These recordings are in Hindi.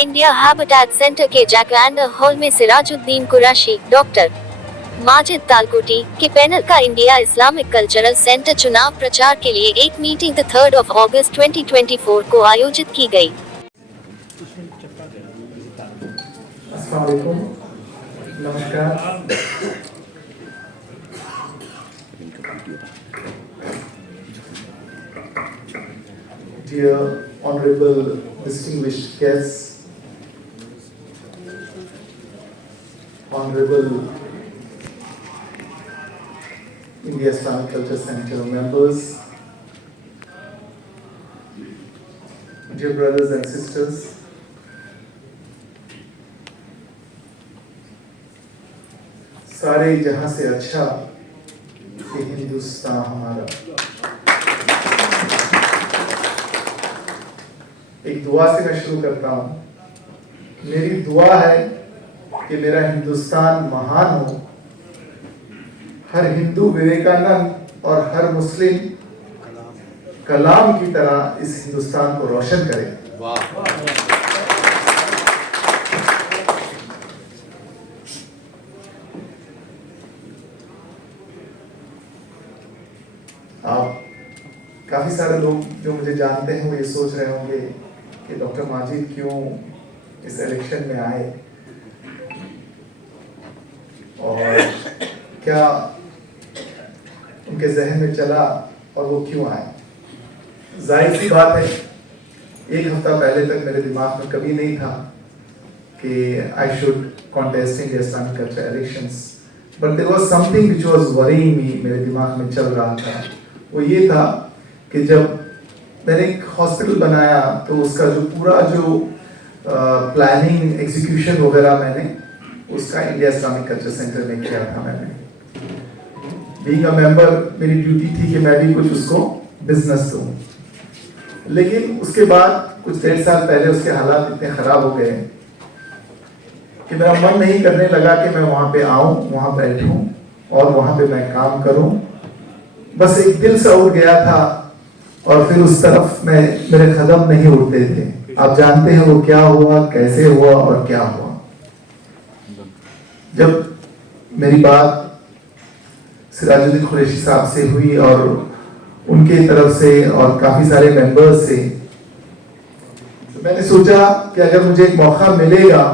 इंडिया हैबिटेट सेंटर के जैकलैंड हॉल में सिराजुद्दीन कुरैशी, डॉक्टर माजिद तालकोटी के पैनल का इंडिया इस्लामिक कल्चरल सेंटर चुनाव प्रचार के लिए एक मीटिंग 3 अगस्त 2024 को आयोजित की गई। अस्सलाम वालेकुम, नमस्कार। Dear honorable distinguished guests, honorable India Islamic Culture Center members, dear brothers and sisters, सारे जहां से अच्छा ये हिंदुस्तान हमारा। एक दुआ से मैं शुरू करता हूं। मेरी दुआ है कि मेरा हिंदुस्तान महान हो, हर हिंदू विवेकानंद और हर मुस्लिम कलाम की तरह इस हिंदुस्तान को रोशन करे। आप काफी सारे लोग जो मुझे जानते हैं वो ये सोच रहे होंगे कि डॉक्टर माजिद क्यों इस इलेक्शन में आए और क्या उनके जहन में चला और वो क्यों आए। जाहिर सी बात है, एक हफ्ता पहले तक मेरे दिमाग में कभी नहीं था कि I should contest in Islamic culture elections, but there was something which was worrying me. मेरे दिमाग में चल रहा था वो ये था कि जब मैंने एक हॉस्पिटल बनाया तो उसका जो पूरा जो प्लानिंग एग्जीक्यूशन वगैरह मैंने उसका इंडिया इस्लामिक कल्चर सेंटर में किया था। मैंने बीइंग अ मेंबर मेरी ड्यूटी थी कि मैं भी कुछ उसको बिजनेस दूं, लेकिन उसके बाद कुछ 1.5 साल पहले उसके हालात इतने खराब हो गए कि मेरा मन नहीं करने लगा कि मैं वहां पे आऊं, वहां बैठूं और वहां पे मैं काम करूं। बस एक दिल से उठ गया था और फिर उस तरफ मेरे कदम नहीं उठते थे। आप जानते हैं वो क्या हुआ, कैसे हुआ और क्या हुआ। जब मेरी बात सिराजुद्दीन कुरैशी साहब से हुई और उनके तरफ से और काफी सारे मेंबर्स से, तो मैंने सोचा कि अगर मुझे एक मौका मिलेगा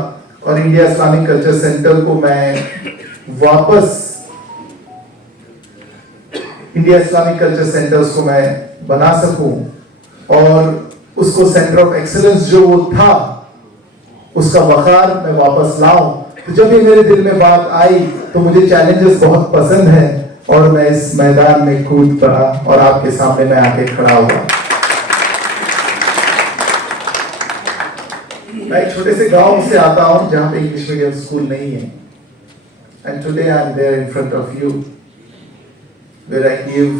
और इंडिया इस्लामिक कल्चर सेंटर को मैं वापस इंडिया इस्लामिक कल्चर सेंटर्स को मैं बना सकूं और उसको सेंटर ऑफ एक्सीलेंस जो वो था उसका वकार मैं वापस लाऊं, तो जब भी मेरे दिल में बात आई तो मुझे चैलेंजेस बहुत पसंद है और मैं इस मैदान में कूद पड़ा और आपके सामने मैं आके खड़ा हुआ। मैं एक छोटे से गांव से आता हूं जहां पे इंग्लिश मीडियम स्कूल नहीं है, and today I am there in front of you where I give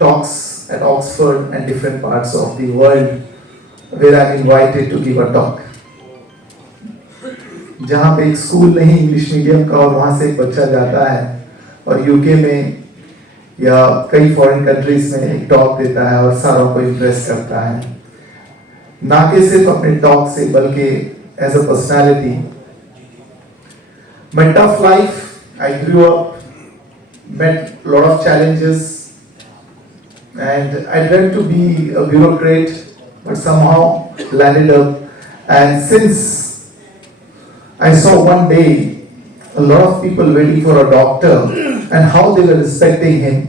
talks at Oxford and different parts of the world where I'm invited to give a talk. जहाँ पे एक स्कूल नहीं इंग्लिश मीडियम का और वहाँ से एक बच्चा जाता है और यूके में या कई फॉरेन कंट्रीज में एक टॉक देता है और सारों को इम्प्रेस करता है, ना कि सिर्फ अपने टॉक से बल्कि as a personality. My tough life, I grew up, met a lot of challenges, and I dreamt to be a bureaucrat, but somehow landed up. And since I saw one day a lot of people waiting for a doctor and how they were respecting him,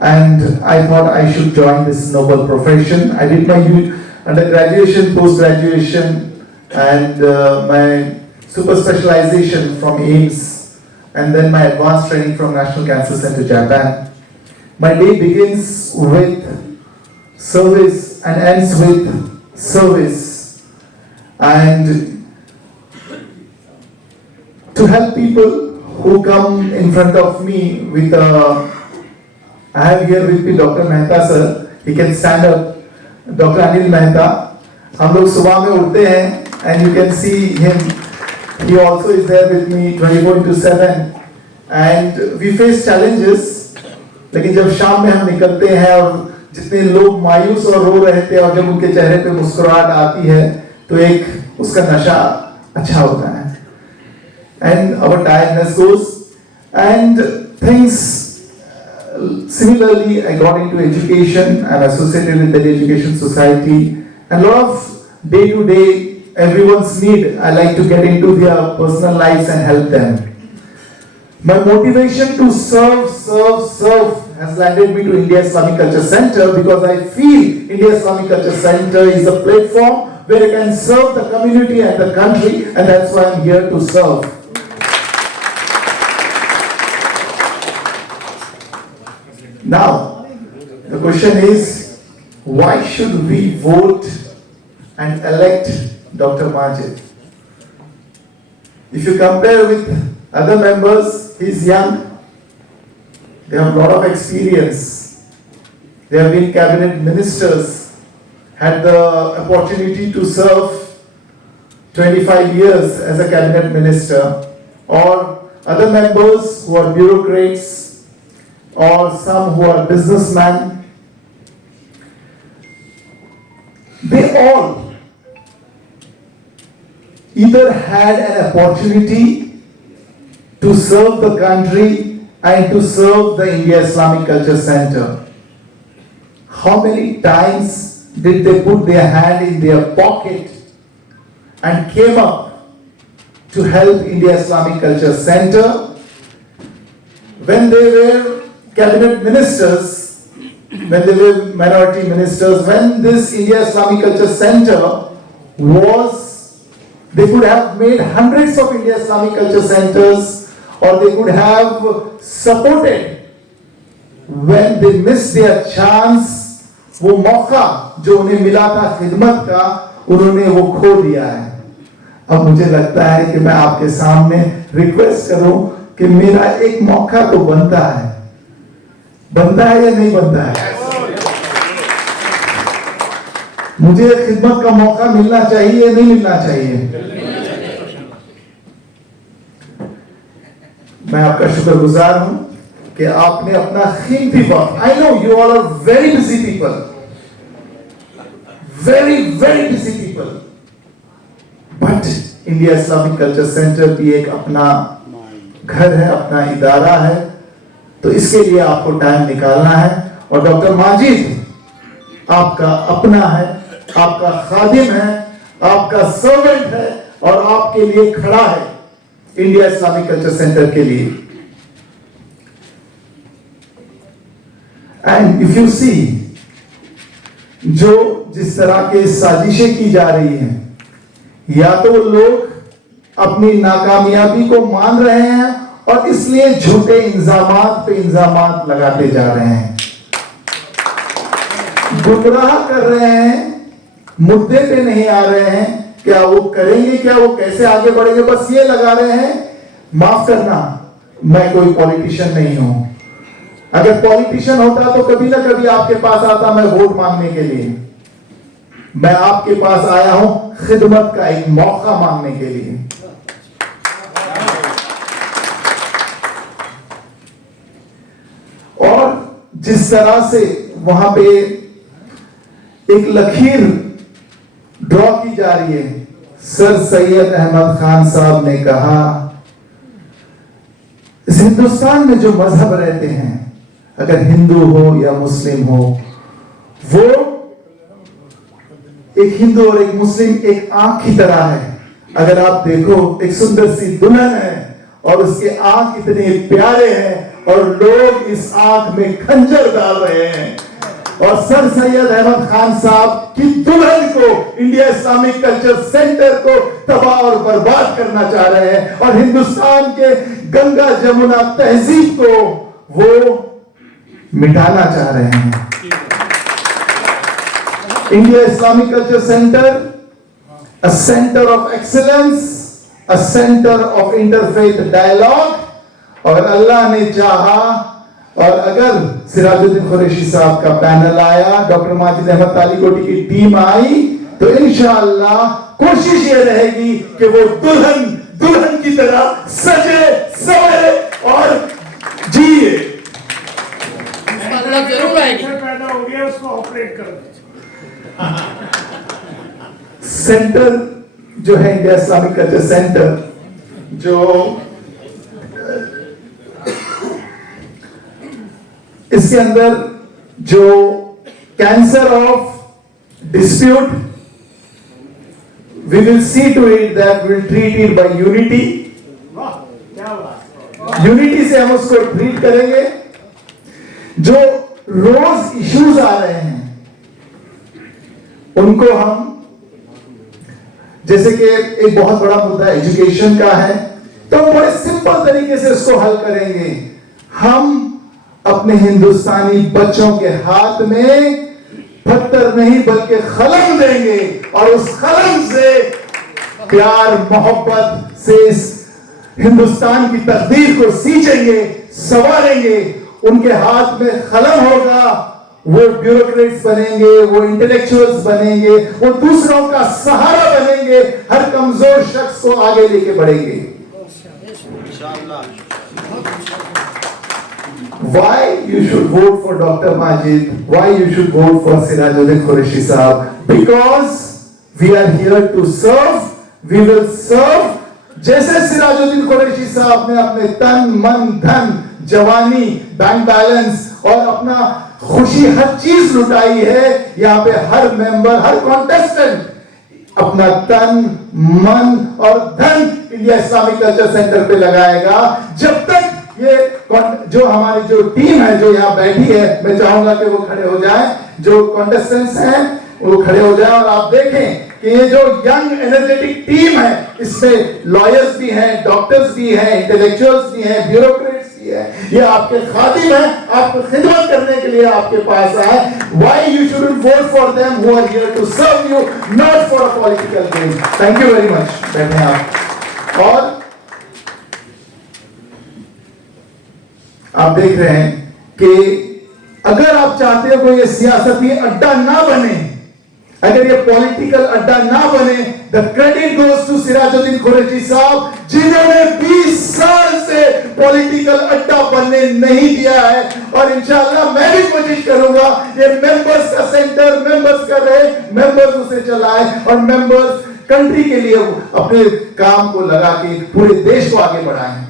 and I thought I should join this noble profession. I did my undergraduation, post-graduation, and my super specialization from AIMS, and then my advanced training from National Cancer Center, Japan. My day begins with service and ends with service, and to help people who come in front of me with I have here with me Dr. Mehta sir. He can stand up. Dr. Anil Mehta. हम लोग सुबह में उठते हैं and you can see him. He also is there with me 24/7 and we face challenges, लेकिन जब शाम में हम निकलते हैं और जितने लोग मायूस और रो रहे थे और जब उनके चेहरे पे मुस्कुराहट आती है तो एक उसका नशा अच्छा होता है, and our tiredness goes, and things. Similarly, I got into education. I'm associated with the Education Society, and a lot of day-to-day everyone's need. I like to get into their personal lives and help them. My motivation to serve has landed me to India Islamic Culture Center, because I feel India Islamic Culture Center is a platform where I can serve the community and the country, and that's why I'm here to serve. Now, the question is, why should we vote and elect Dr. Majid? If you compare with other members, he's young, they have a lot of experience, they have been cabinet ministers, had the opportunity to serve 25 years as a cabinet minister, or other members who are bureaucrats, or some who are businessmen. They all either had an opportunity to serve the country and to serve the India Islamic Culture Center. How many times did they put their hand in their pocket and came up to help India Islamic Culture Center when they were cabinet ministers, when they were minority ministers, when this India Islamic Culture Center was, they could have made hundreds of India Islamic Culture Centers, or they could have supported when they missed their chance. वो मौका जो उन्हें मिला था खिदमत का, उन्होंने वो खो दिया है। अब मुझे लगता है कि मैं आपके सामने रिक्वेस्ट करूं कि मेरा एक मौका तो बनता है या नहीं बनता है? मुझे खिदमत का मौका मिलना चाहिए या नहीं मिलना चाहिए? मैं आपका शुक्रगुजार हूं कि आपने अपना कीमती वक्त, I know you all are very busy people, very busy people, but India Islamic culture centre भी एक अपना घर है, अपना इदारा है, तो इसके लिए आपको टाइम निकालना है। और डॉक्टर माजिद आपका अपना है, आपका खादिम है, आपका सर्वेंट है, और आपके लिए खड़ा है इंडिया इस्लामिक कल्चर सेंटर के लिए। एंड इफ यू सी, जो जिस तरह के साजिशें की जा रही हैं, या तो लोग अपनी नाकामयाबी को मान रहे हैं और इसलिए झूठे इंजामात पे इंजामात लगाते जा रहे हैं, गुमराह कर रहे हैं, मुद्दे पे नहीं आ रहे हैं, क्या वो करेंगे, क्या वो कैसे आगे बढ़ेंगे, बस ये लगा रहे हैं। माफ करना, मैं कोई पॉलिटिशियन नहीं हूं। अगर पॉलिटिशियन होता तो कभी ना कभी आपके पास आता मैं वोट मांगने के लिए। मैं आपके पास आया हूं खिदमत का एक मौका मांगने के लिए। और जिस तरह से वहां पे एक लकीर ड्रॉ की जा रही है, सर सैयद अहमद खान साहब ने कहा, इस हिंदुस्तान में जो मजहब रहते हैं, अगर हिंदू हो या मुस्लिम हो, वो एक हिंदू और एक मुस्लिम एक आंख की तरह है। अगर आप देखो, एक सुंदर सी दुल्हन है और उसके आंख इतने प्यारे हैं और लोग इस आंख में खंजर डाल रहे हैं, और सर सैयद अहमद खान साहब की दुल्हन को, इंडिया इस्लामिक कल्चर सेंटर को तबाह और बर्बाद करना चाह रहे हैं, और हिंदुस्तान के गंगा जमुना तहजीब को वो मिटाना चाह रहे हैं। India Islamic culture centre, a center of excellence, a center of interfaith dialogue, और अल्लाह ने चाहा और अगर सिराजुद्दीन कुरैशी साहब का पैनल आया, डॉक्टर माजिद अहमद तालीकोटी की टीम आई, तो इंशाअल्लाह कोशिश ये रहेगी कि वो दुल्हन की तरह सजे सवरे और जिए। जरूर आएगी, पैदा हो गया उसको ऑपरेट कर सेंटर जो है इंडिया इस्लामिक कल्चर सेंटर, जो इसके अंदर जो cancer of dispute, we will see to it that will treat it by unity. Unity से हम उसको ट्रीट करेंगे। जो रोज इश्यूज आ रहे हैं उनको हम, जैसे कि एक बहुत बड़ा मुद्दा एजुकेशन का है, तो बड़े सिंपल तरीके से उसको हल करेंगे। हम अपने हिंदुस्तानी बच्चों के हाथ में पत्थर नहीं बल्कि कलम देंगे और उस कलम से प्यार मोहब्बत से इस हिंदुस्तान की तकदीर को सींचेंगे, संवारेंगे। उनके हाथ में कलम होगा, वो ब्यूरोक्रेट्स बनेंगे, वो इंटेलेक्चुअल्स बनेंगे, वो दूसरों का सहारा बनेंगे, हर कमजोर शख्स को आगे लेके बढ़ेंगे। Why you should vote for Dr. Majid? Why you should vote for Sirajuddin Qureshi Sahab? Because we are here to serve. We will serve. जैसे सिराजुद्दीन कुरैशी साहब ने अपने तन मन धन जवानी बैंक बैलेंस और अपना खुशी हर चीज लुटाई है, यहाँ पे हर मेंबर हर कॉन्टेस्टेंट अपना तन मन और धन इंडिया इस्लामिक कल्चर सेंटर पे लगाएगा। जब तक ये जो हमारी जो टीम है जो यहाँ बैठी है, मैं चाहूंगा कि वो खड़े हो जाएं, जो कॉन्टेस्टेंट्स हैं वो खड़े हो जाएं और आप देखें कि ये जो यंग एनर्जेटिक टीम है, इसमें लॉयर्स भी हैं, डॉक्टर्स भी हैं, इंटेलेक्चुअल्स भी हैं, ब्यूरोक्रेट्स भी हैं। ये आपके खादिम हैं, आपको खिदमत करने के लिए आपके पास आए। Why you shouldn't vote for them who are here to serve you, not for a political gain. Thank you very much. बैठे आप। और आप देख रहे हैं कि अगर आप चाहते हो कि ये सियासती अड्डा ना बने, अगर ये पॉलिटिकल अड्डा ना बने, the credit goes to Sirajuddin Qureshi sahab, जिन्होंने 20 साल से पॉलिटिकल अड्डा बनने नहीं दिया है। और इंशाअल्लाह मैं भी कोशिश करूंगा ये मेंबर्स का सेंटर मेंबर्स का रहे, मेंबर्स उसे चलाए और मेंबर्स कंट्री के लिए अपने काम को लगा के पूरे देश को आगे बढ़ाएं।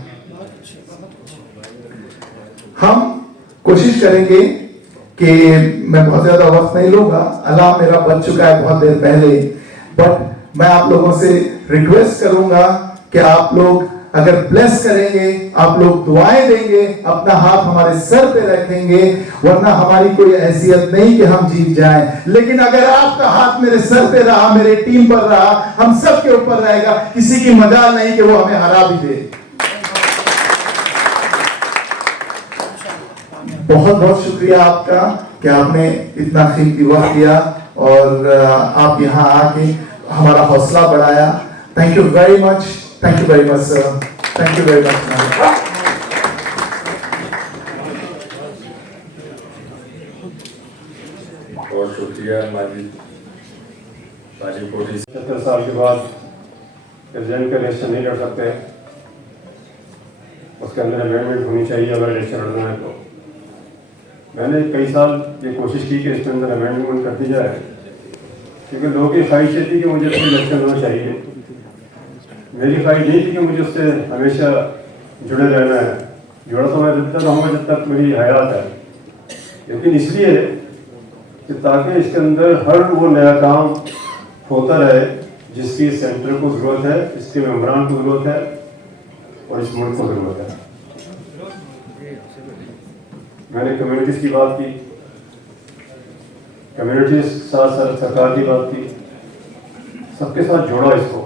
हम कोशिश करेंगे कि मैं बहुत ज्यादा वक्त नहीं लूंगा, अलार्म मेरा बज चुका है बहुत देर पहले, बट मैं आप लोगों से रिक्वेस्ट करूंगा कि आप लोग अगर ब्लेस करेंगे, आप लोग दुआएं देंगे, अपना हाथ हमारे सर पे रखेंगे, वरना हमारी कोई हैसियत नहीं कि हम जीत जाएं। लेकिन अगर आपका हाथ मेरे सर पे रहा, मेरे टीम पर रहा, हम सब के ऊपर रहेगा, किसी की मजाल नहीं कि वो हमें हरा भी दे। बहुत बहुत शुक्रिया आपका कि आपने इतना कीमती वक्त दिया और आप यहाँ आके हमारा हौसला बढ़ाया। Thank you very much, thank you very much sir, thank you very much. बहुत शुक्रिया माजिद। 70 साल के बाद प्रेसिडेंट का इलेक्शन नहीं लड़ सकते, उसके अंदर अमेंडमेंट होनी चाहिए अगर इलेक्शन लड़ना है तो। मैंने कई साल ये कोशिश की कि इसके अंदर अमेंडमेंट कर दी जाए, क्योंकि लोगों की ख्वाहिश थी कि मुझे उससे इलेक्शन होना चाहिए। मेरी ख्वाहिश नहीं थी कि मुझे उससे हमेशा जुड़े रहना है। जुड़ा तो मैं जब तक रहूँगा जब तक मेरी हयात है, लेकिन इसलिए कि ताकि इसके अंदर हर वो नया काम होता रहे जिसकी सेंटर को ज़रूरत है, इसके मेम्बरान को ज़रूरत है और इस मुल्क को ज़रूरत है। मैंने कम्युनिटीज़ की बात की, कम्युनिटीज़ साथ साथ सरकार की बात की, सबके साथ जोड़ा इसको।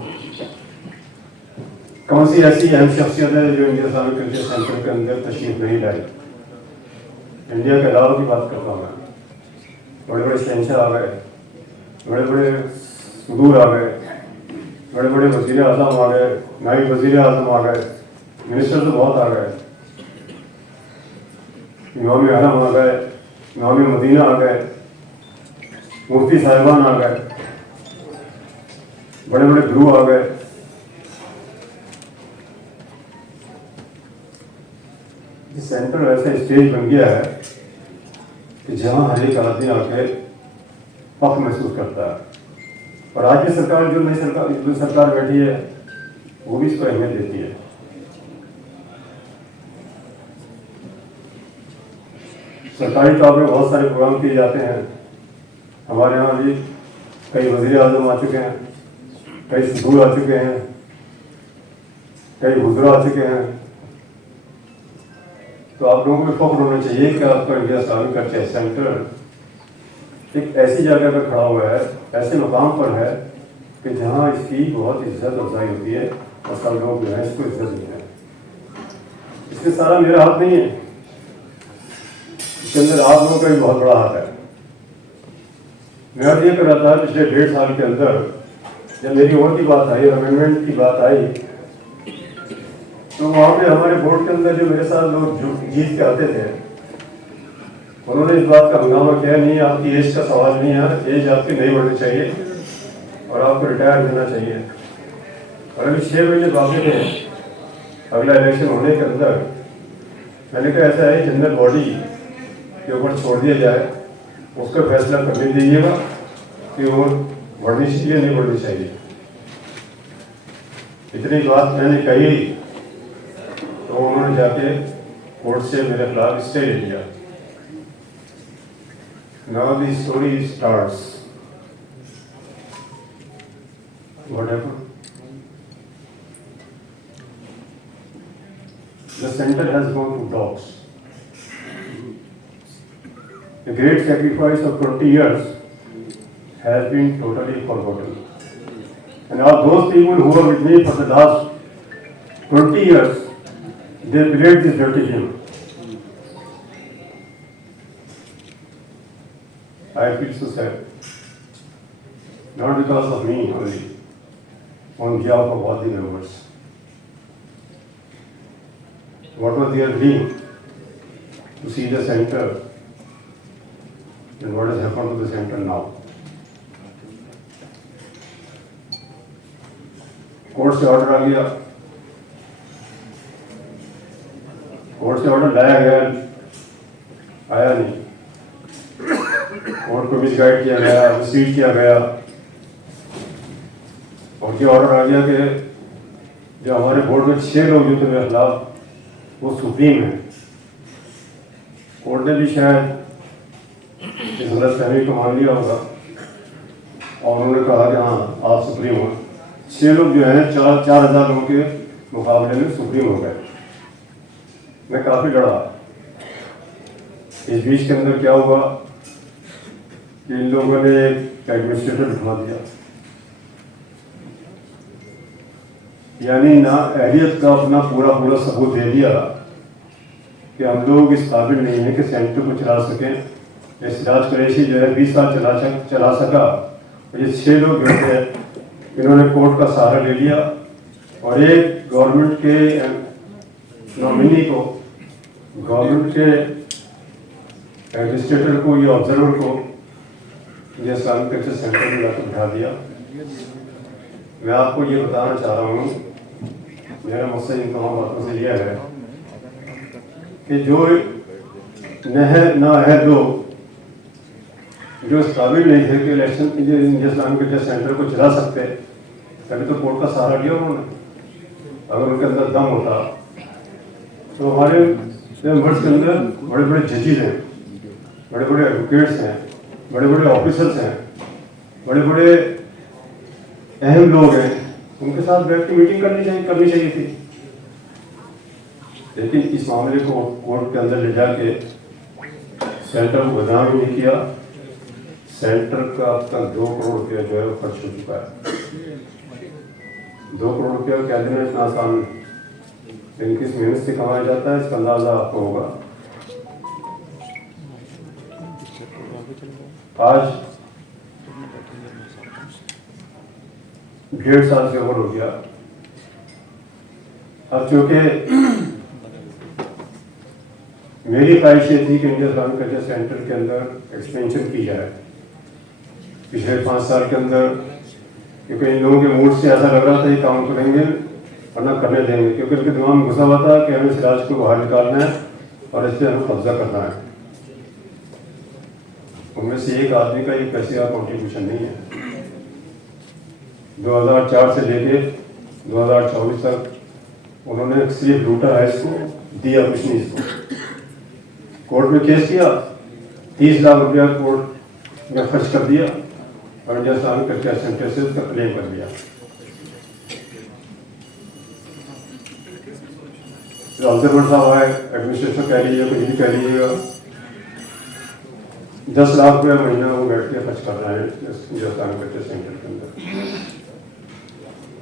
कौन सी ऐसी अहम शख्सियत है जो इंडिया इस्लामिक कल्चर सेंटर के अंदर तशरीफ नहीं लाई? इंडिया के अलावा की बात करता हूँ मैं। बड़े बड़े शहंशाह आ गए, बड़े बड़े सदूर आ गए, बड़े बड़े वज़ीर आज़म आ गए, नायब वज़ीर आज़म आ गए, मिनिस्टर तो बहुत आ गए, इमाम हरम आ गए, इमाम मदीना आ गए, मुफ्ती साहिबान आ गए, बड़े बड़े गुरु आ गए। ये सेंटर ऐसा स्टेज बन गया है कि जहाँ हर एक आदमी आके फख्र महसूस करता है। और आज की सरकार जो सरकार बैठी है वो भी इसको अहमियत देती है। सरकारी तौर पर बहुत सारे प्रोग्राम किए जाते हैं। हमारे यहाँ भी कई वज़ीर आज़म आ चुके हैं, कई सदूर आ चुके हैं, कई बुजुर्ग आ चुके हैं। तो आप लोगों को फख्र होना चाहिए कि आपका इंडिया इस्लामिक कल्चर सेंटर एक ऐसी जगह पर खड़ा हुआ है, ऐसे मकाम पर है कि जहाँ इसकी बहुत इज्जत अफजाई होती है और सब लोग जो है इसको इज्जत देते हैं। इसमें सारा मेरा हाथ नहीं है, इसके अंदर आप लोगों का भी बहुत बड़ा हाथ है। मैं अब ये कर रहा था पिछले 1.5 साल के अंदर जब मेरी ओर की बात आई, अमेंडमेंट की बात आई, तो वहाँ पे हमारे बोर्ड के अंदर जो मेरे साथ लोग जीत के आते थे उन्होंने इस बात का हंगामा किया, नहीं आपकी एज का सवाल नहीं है, एज आपकी नहीं बढ़नी चाहिए और आपको रिटायर देना चाहिए। और अभी 6 महीने बाकी थे अगला इलेक्शन होने के अंदर। मैंने कहा ऐसा है जनरल बॉडी के ऊपर छोड़ दिया जाए, उसका फैसला करने दीजिएगा कि वो बढ़नी चाहिए नहीं बढ़नी चाहिए। इतनी बात मैंने कही तो उन्होंने जाके कोर्ट से मेरे खिलाफ स्टे ले लिया। Now the story starts. What happened? The center has gone to dogs. The great sacrifice of 20 years has been totally forgotten. And all those people who were with me for the last 20 years, they played this dirty game. I feel so sad. Not because of me only, on behalf of all the members. What was their dream? To see the center, and what has happened to the center now? Court से ऑर्डर आ गया, कोर्ट से ऑर्डर लाया गया, आया नहीं। कोर्ट को मिसगाइड किया गया, मिसलीड किया गया और ये ऑर्डर आ गया कि जो हमारे बोर्ड में 6 लोग जो थे मेरे खिलाफ वो सुप्रीम है। कोर्ट ने भी शायद इस गलतफहमी को मान लिया होगा और उन्होंने कहा कि हाँ आप सुप्रीम हो। 6 लोग जो हैं 4,000 लोगों के मुकाबले में सुप्रीम हो गए। मैं काफ़ी लड़ा। इस बीच के अंदर क्या हुआ कि इन लोगों ने एक एडमिनिस्ट्रेटर बिठा दिया, यानी ना अहलियत का अपना पूरा सबूत दे दिया कि हम लोग इस काबिल नहीं है कि सेंटर को चला सकें। सिराज कुरैशी जो है 20 साल चला सका और ये 6 लोग जो थे इन्होंने कोर्ट का सहारा ले लिया और एक गवर्नमेंट के नॉमिनी को, गवर्नमेंट के एडमिनिस्ट्रेटर को या ऑब्जर्वर को ये इस्लामिक कल्चर सेंटर में लाकर बिठा दिया। मैं आपको ये बताना चाह रहा हूँ, मेरा मकसद इन तमाम बातों से यह है कि जो नाअहल लोग जो इस काबिल नहीं थे कि इलेक्शन इस्लामिक कल्चर सेंटर को चला सकते, तभी तो कोर्ट का सहारा लिया उन्होंने। अगर उनके अंदर दम होता तो हमारे मेंबर्स के अंदर बड़े बड़े जजेस हैं, बड़े बड़े एडवोकेट्स हैं, बड़े बड़े ऑफिसर्स हैं, बड़े बड़े अहम लोग हैं, उनके साथ बैठ के मीटिंग करनी चाहिए थी। लेकिन इस मामले को कोर्ट के अंदर ले जाके सेंटर को बदनाम भी नहीं किया। सेंटर का अब तक 2 करोड़ रुपया जो है वो खर्च हो चुका है। 2 करोड़ रुपया क्या देना इतना आसान नहीं, किस मेहनत से कमाया जाता है इसका अंदाजा आपको होगा। आज 1.5 साल से ऊपर हो गया। अब चूंकि मेरी ख्वाहिश ये थी कि इंडिया इस्लामिक कल्चर सेंटर के अंदर एक्सपेंशन की जाए पिछले 5 साल के अंदर, क्योंकि इन लोगों के मूड से ऐसा लग रहा था ये काम करेंगे वरना करने देंगे, क्योंकि उनके दिमाग में घुसा हुआ था कि हमें सिराज को बाहर निकालना है और इस पर हमें कब्जा करना है। उनमें से एक आदमी का ये पैसे का कॉन्ट्रीब्यूशन नहीं है। 2004 से लेके 2024 तक उन्होंने सिर्फ लूटा है इसको, दिया कुछ नहीं इसको। कोर्ट में केस किया, 30 लाख रुपया कोर्ट में खर्च कर दिया और जैसा करके सेंटर से उसका क्लेम कर दिया। ऑब्जर्वर साहब आए, एडमिनिस्ट्रेशन कह लीजिए, कुछ भी कह लीजिएगा, 10 लाख रुपया महीना वो बैठ के खर्च कर रहे हैं करके सेंटर के अंदर।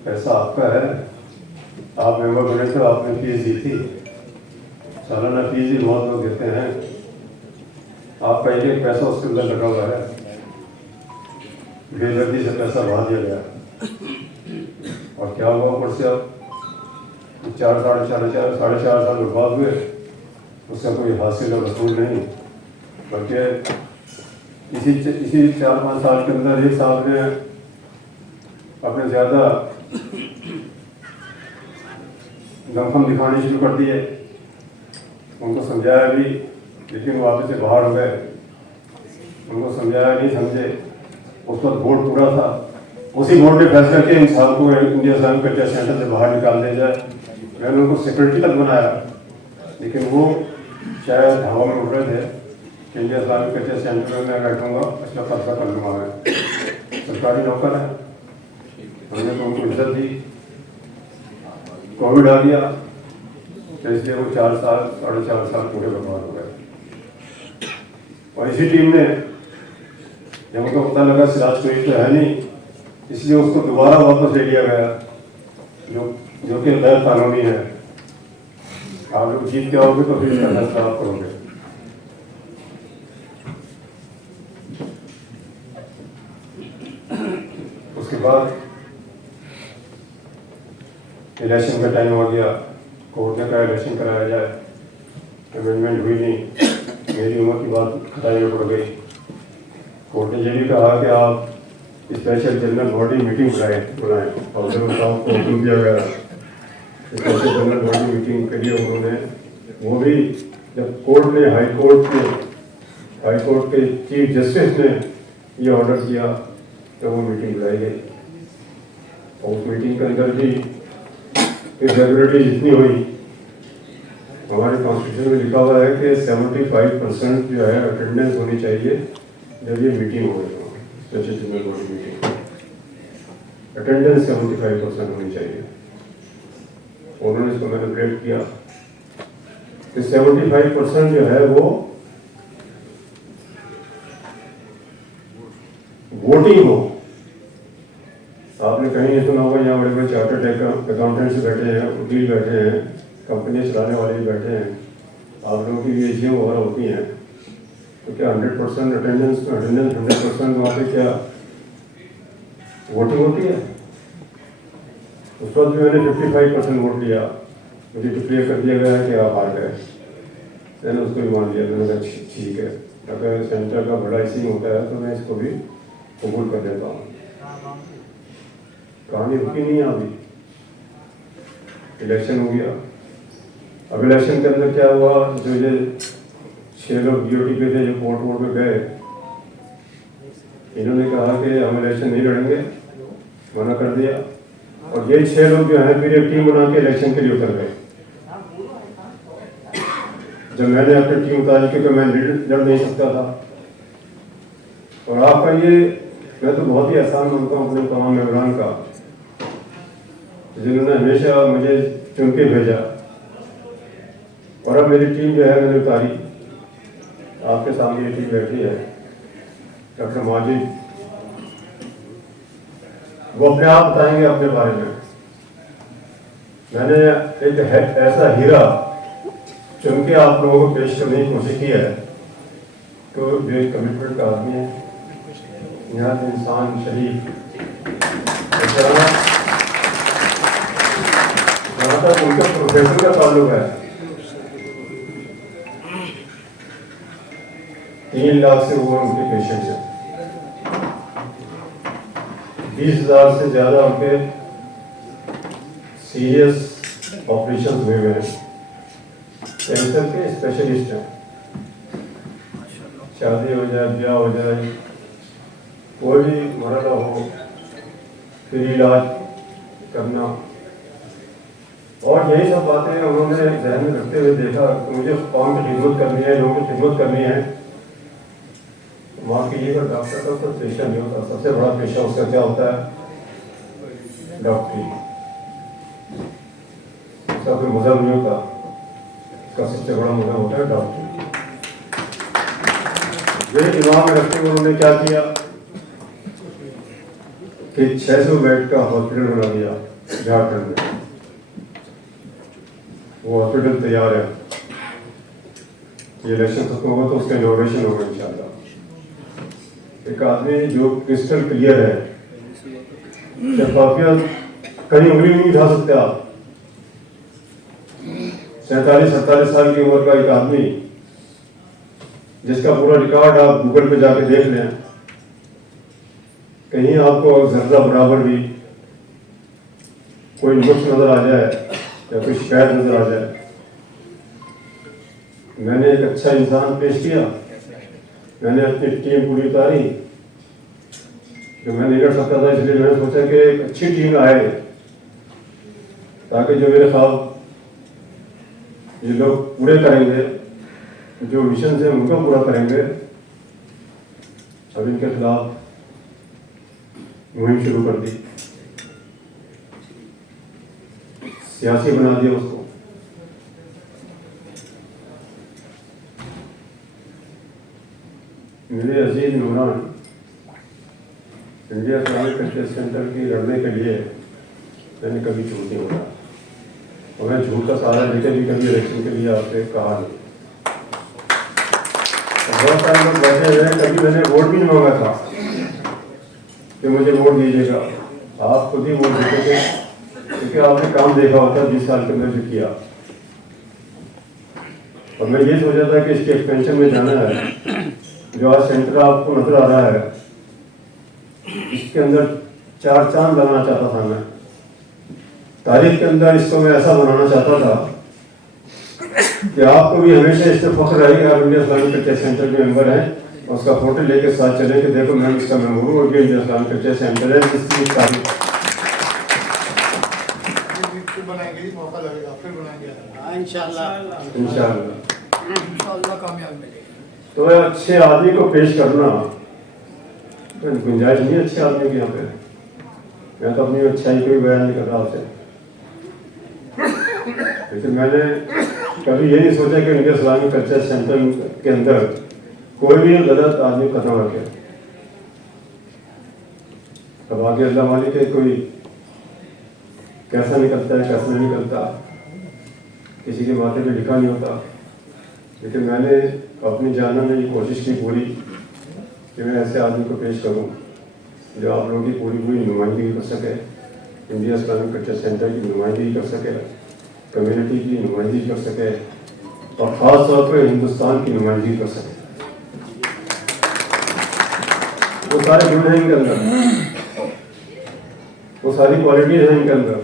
पैसा आपका है, आप मेंबर बने थे, आपने फीस दी थी, सालाना फीस भी बहुत लोग देते हैं, आपका एक पैसा उसके अंदर लगा हुआ है, बेदर्दी से पैसा बहा दिया गया। और क्या हुआ ऊपर से अब 4 साल बर्बाद हुए, उसका कोई हासिल और वसूल नहीं, बल्कि इसी 4-5 साल के अंदर एक साल ने अपने ज़्यादा दमखम दिखाने शुरू कर दिए। उनको समझाया भी, लेकिन वो वापस से बाहर हो गए। उनको समझाया नहीं समझे। उस वक्त बोर्ड पूरा था, उसी बोर्ड ने फैसला किया इन साहब को इंडिया इस्लामिक कल्चर सेंटर से बाहर निकाल दिया जाए। मैंने उनको सेक्रेटरी तक बनाया, लेकिन वो शायद हवा में उड़ रहे थे कि इंडिया इस्लामिक कल्चर सेंटर में मैं बैठूंगा, अच्छा फैसला कर लूँगा। मैं सरकारी नौकर है, हमने तो उनको इज्जत दी। कोविड आ गया, तो इसलिए वो 4 साल 4.5 साल पूरे बर्बाद हो गए। और इसी टीम ने जब उनको पता लगा सिराज कोई तो है नहीं, इसलिए उसको दोबारा वापस ले लिया गया, जो कि गैर कानूनी है। आप लोग जीत के आओगे तो फिर इसका फैसला आप करोगे। उसके बाद इलेक्शन का टाइम हो गया, कोर्ट ने कहा इलेक्शन कराया जाए, अमेंडमेंट हुई नहीं, मेरी उम्र की बात खटाई में पड़ गई। कोर्ट ने ये भी कहा कि आप स्पेशल जनरल बॉडी मीटिंग बुलाएं और जब साहब को हुक्म दिया गया स्पेशल जनरल बॉडी मीटिंग के लिए, उन्होंने वो भी जब कोर्ट ने हाई कोर्ट के चीफ जस्टिस ने ये ऑर्डर किया तो वो मीटिंग बुलाई गई। और उस मीटिंग के अंदर भी इरेगुलरिटी जितनी हुई, हमारे कॉन्स्टिट्यूशन में लिखा हुआ है कि 75% जो है अटेंडेंस होनी चाहिए जब ये मीटिंग हो रही हो, special general body meeting, attendance 75% होनी चाहिए। उन्होंने इसको मैनिपुलेट किया कि 75% जो है वो वोटिंग हो। आपने कहीं नहीं सुना होगा, यहाँ बड़े बड़े चार्टर्ड अकाउंटेंट्स बैठे हैं, वकील बैठे हैं, कंपनी चलाने वाले भी बैठे हैं, आप लोगों की एजीएम वगैरह होती हैं, तो क्या 100% अटेंडेंस 100% वहाँ पे क्या वोटिंग होती है? उस वक्त भी मैंने 55% वोट लिया, मुझे डिक्लेयर कर दिया गया है कि आप हार गए। मैंने उसको भी मान लिया, मैंने कहा ठीक है, अगर सेंटर का बड़ा इसी होता है तो मैं इसको भी कबूल कर देता हूँ। कहानी रुकी नहीं, अभी इलेक्शन हो गया। अब इलेक्शन के अंदर क्या हुआ, जो ये 6 लोग ड्यूटी पे थे जो वोट में गए, इन्होंने कहा कि हम इलेक्शन नहीं लड़ेंगे, मना कर दिया। और ये 6 लोग जो है फिर एक टीम बना के इलेक्शन के लिए उतर गए। जब मैंने अपनी टीम उतारी क्योंकि मैं लड़ नहीं सकता था। और आपका ये मैं तो बहुत ही आसान मानता हूँ अपने तमाम मेहमान का, जिन्होंने हमेशा मुझे चुन के भेजा। और अब मेरी टीम जो है मैंने उतारी, आपके सामने ये टीम बैठी है। डॉक्टर माजिद वो अपने आप बताएंगे अपने बारे में। मैंने एक ऐसा हीरा चुन के आप लोगों को पेश करने की कोशिश की है, तो जो एक कमिटमेंट का आदमी है, यहाँ के इंसान शरीफ, जहाँ तक उनका प्रोफेशन का ताल्लुक है, 3 लाख से ऊपर उनके पेशेंट है, 20,000 से ज्यादा उनके सीरियस ऑपरेशन हुए हुए हैं। कैंसर के स्पेशलिस्ट हैं। शादी हो जाए, ब्याह हो जाए, कोई भी मरदा हो, फिर इलाज करना, और यही सब बातें उन्होंने ध्यान में रखते हुए देखा कि मुझे कौम की खिदमत करनी है, लोगों की खिदमत करनी है। माफ़ कीजिएगा, डॉक्टर का तो पेशा नहीं होता, सबसे बड़ा पेशा उसका क्या होता है? डॉक्टरी। उसका कोई मजहब नहीं होता, उसका सबसे बड़ा मजहब होता है डॉक्टरी। ये दिमाग में रखते हुए उन्होंने क्या किया कि 600 बेड का हॉस्पिटल बना दिया झारखंड में। वो हॉस्पिटल तैयार है, ये इलेक्शन खत्म होगा तो उसका इनॉग्रेशन होगा इंशाल्लाह। एक आदमी जो क्रिस्टल क्लियर है, शफाफियत, कहीं उंगली नहीं उठा सकते आप। 47-47 साल की उम्र का एक आदमी जिसका पूरा रिकॉर्ड आप गूगल पे जाके देख लें, कहीं आपको जर्रा बराबर भी कोई नुक्स नजर आ जाए या कोई शिकायत नजर आ जाए। मैंने एक अच्छा इंसान पेश किया, मैंने अपनी टीम पूरी उतारी, जो मैं नहीं कर सकता था, इसलिए मैंने सोचा कि एक अच्छी टीम आए ताकि जो मेरे ख्वाब ये लोग पूरे करेंगे, जो मिशन से उनको पूरा करेंगे। अब इनके खिलाफ मुहिम शुरू कर दी, सियासी बना दिया उसको। मेरे अजीज Nooran, India Islamic culture centre की लड़ने के लिए मैंने कभी झूठ नहीं बोला, और मैं झूठ का सहारा लेकर भी कभी इलेक्शन के लिए आपसे कहा नहीं। बहुत सारे लोग बैठे हुए हैं, कभी मैंने वोट भी नहीं मांगा था कि मुझे वोट दीजिएगा। आप खुद ही वोट देते थे, क्योंकि आपने काम देखा होता 20 साल के अंदर जो किया। और मैं ये सोचा था कि इसके एक्सपेंशन में जाना है। जो आज सेंटर आपको नजर आ रहा है, इसके अंदर 4 चांद लगाना चाहता था मैं। तारीख के अंदर इसको मैं ऐसा बनाना चाहता था कि आपको भी हमेशा इससे फख्र रहेगा, आप इंडिया इस्लामिक कल्चर सेंटर के मेंबर हैं, और उसका फोटो लेके साथ चले कि देखो मैं इसका मेंबर हूँ और ये इंडिया इस्लामिक कल्चर सेंटर है। इसकी तारीख मौका लगेगा, फिर बनाएंगे इंशाअल्लाह कामयाब मिलेगी। तो अच्छे आदमी को पेश करना गुंजाइश नहीं, अच्छे आदमी की यहाँ पे। मैं तो अपनी अच्छाई को भी बयान नहीं कर रहा आपसे, लेकिन मैंने कभी ये नहीं सोचा कि इंडिया इस्लामिक कल्चर सेंटर के अंदर कोई भी गलत आदमी खत्म हो गया। अब आगे अल्लाह मालिक है, कोई कैसा निकलता है कैसा नहीं निकलता, किसी के माथे पे लिखा नहीं होता। लेकिन मैंने अपनी जाना में ये कोशिश की पूरी कि मैं ऐसे आदमी को पेश करूं जो आप लोगों की पूरी नुमाइंदगी कर सके, इंडिया इस्लामिक कल्चर सेंटर की नुमाइंदगी कर सके, कम्युनिटी की नुमाइंदगी कर सके, और ख़ास तौर पर हिंदुस्तान की नुमाइंदगी कर सके। वो सारे गुण हैं इनके अंदर, वो सारी क्वालिटीज हैं इनके अंदर।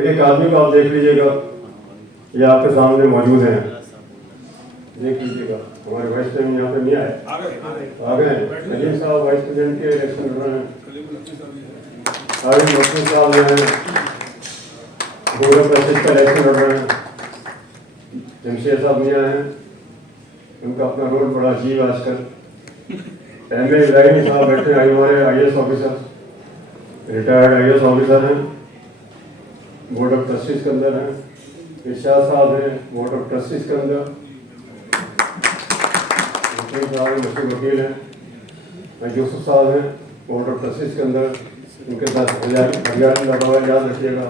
एक आदमी को आप देख लीजिएगा, ये आपके सामने मौजूद हैं, देख लीजिएगा। हमारे वाइस प्रेसिडेंट यहाँ पे नहीं आए, आ गए। सलीम साहब वाइस प्रेसिडेंट के इलेक्शन लड़ रहे हैं, आरिफ मसूद साहब जो हैं गौरव प्रशिद का इलेक्शन लड़ रहे हैं, जमशेद साहब नहीं आए हैं, उनका अपना रोल बड़ा अजीब आजकल। एम.ए. इब्राहिम साहब बैठे हैं, हमारे IAS officer, retired IAS officer हैं, बोर्ड ऑफ ट्रस्टीज के अंदर हैं। इरशाद साहब हैं, बोर्ड ऑफ ट्रस्टीज के अंदर। वकील हैं, यूसुफ साहब हैं, बोर्ड ऑफ ट्रस्टीज के अंदर। उनके साथ हरियाणा लगा हुआ, याद रखिएगा।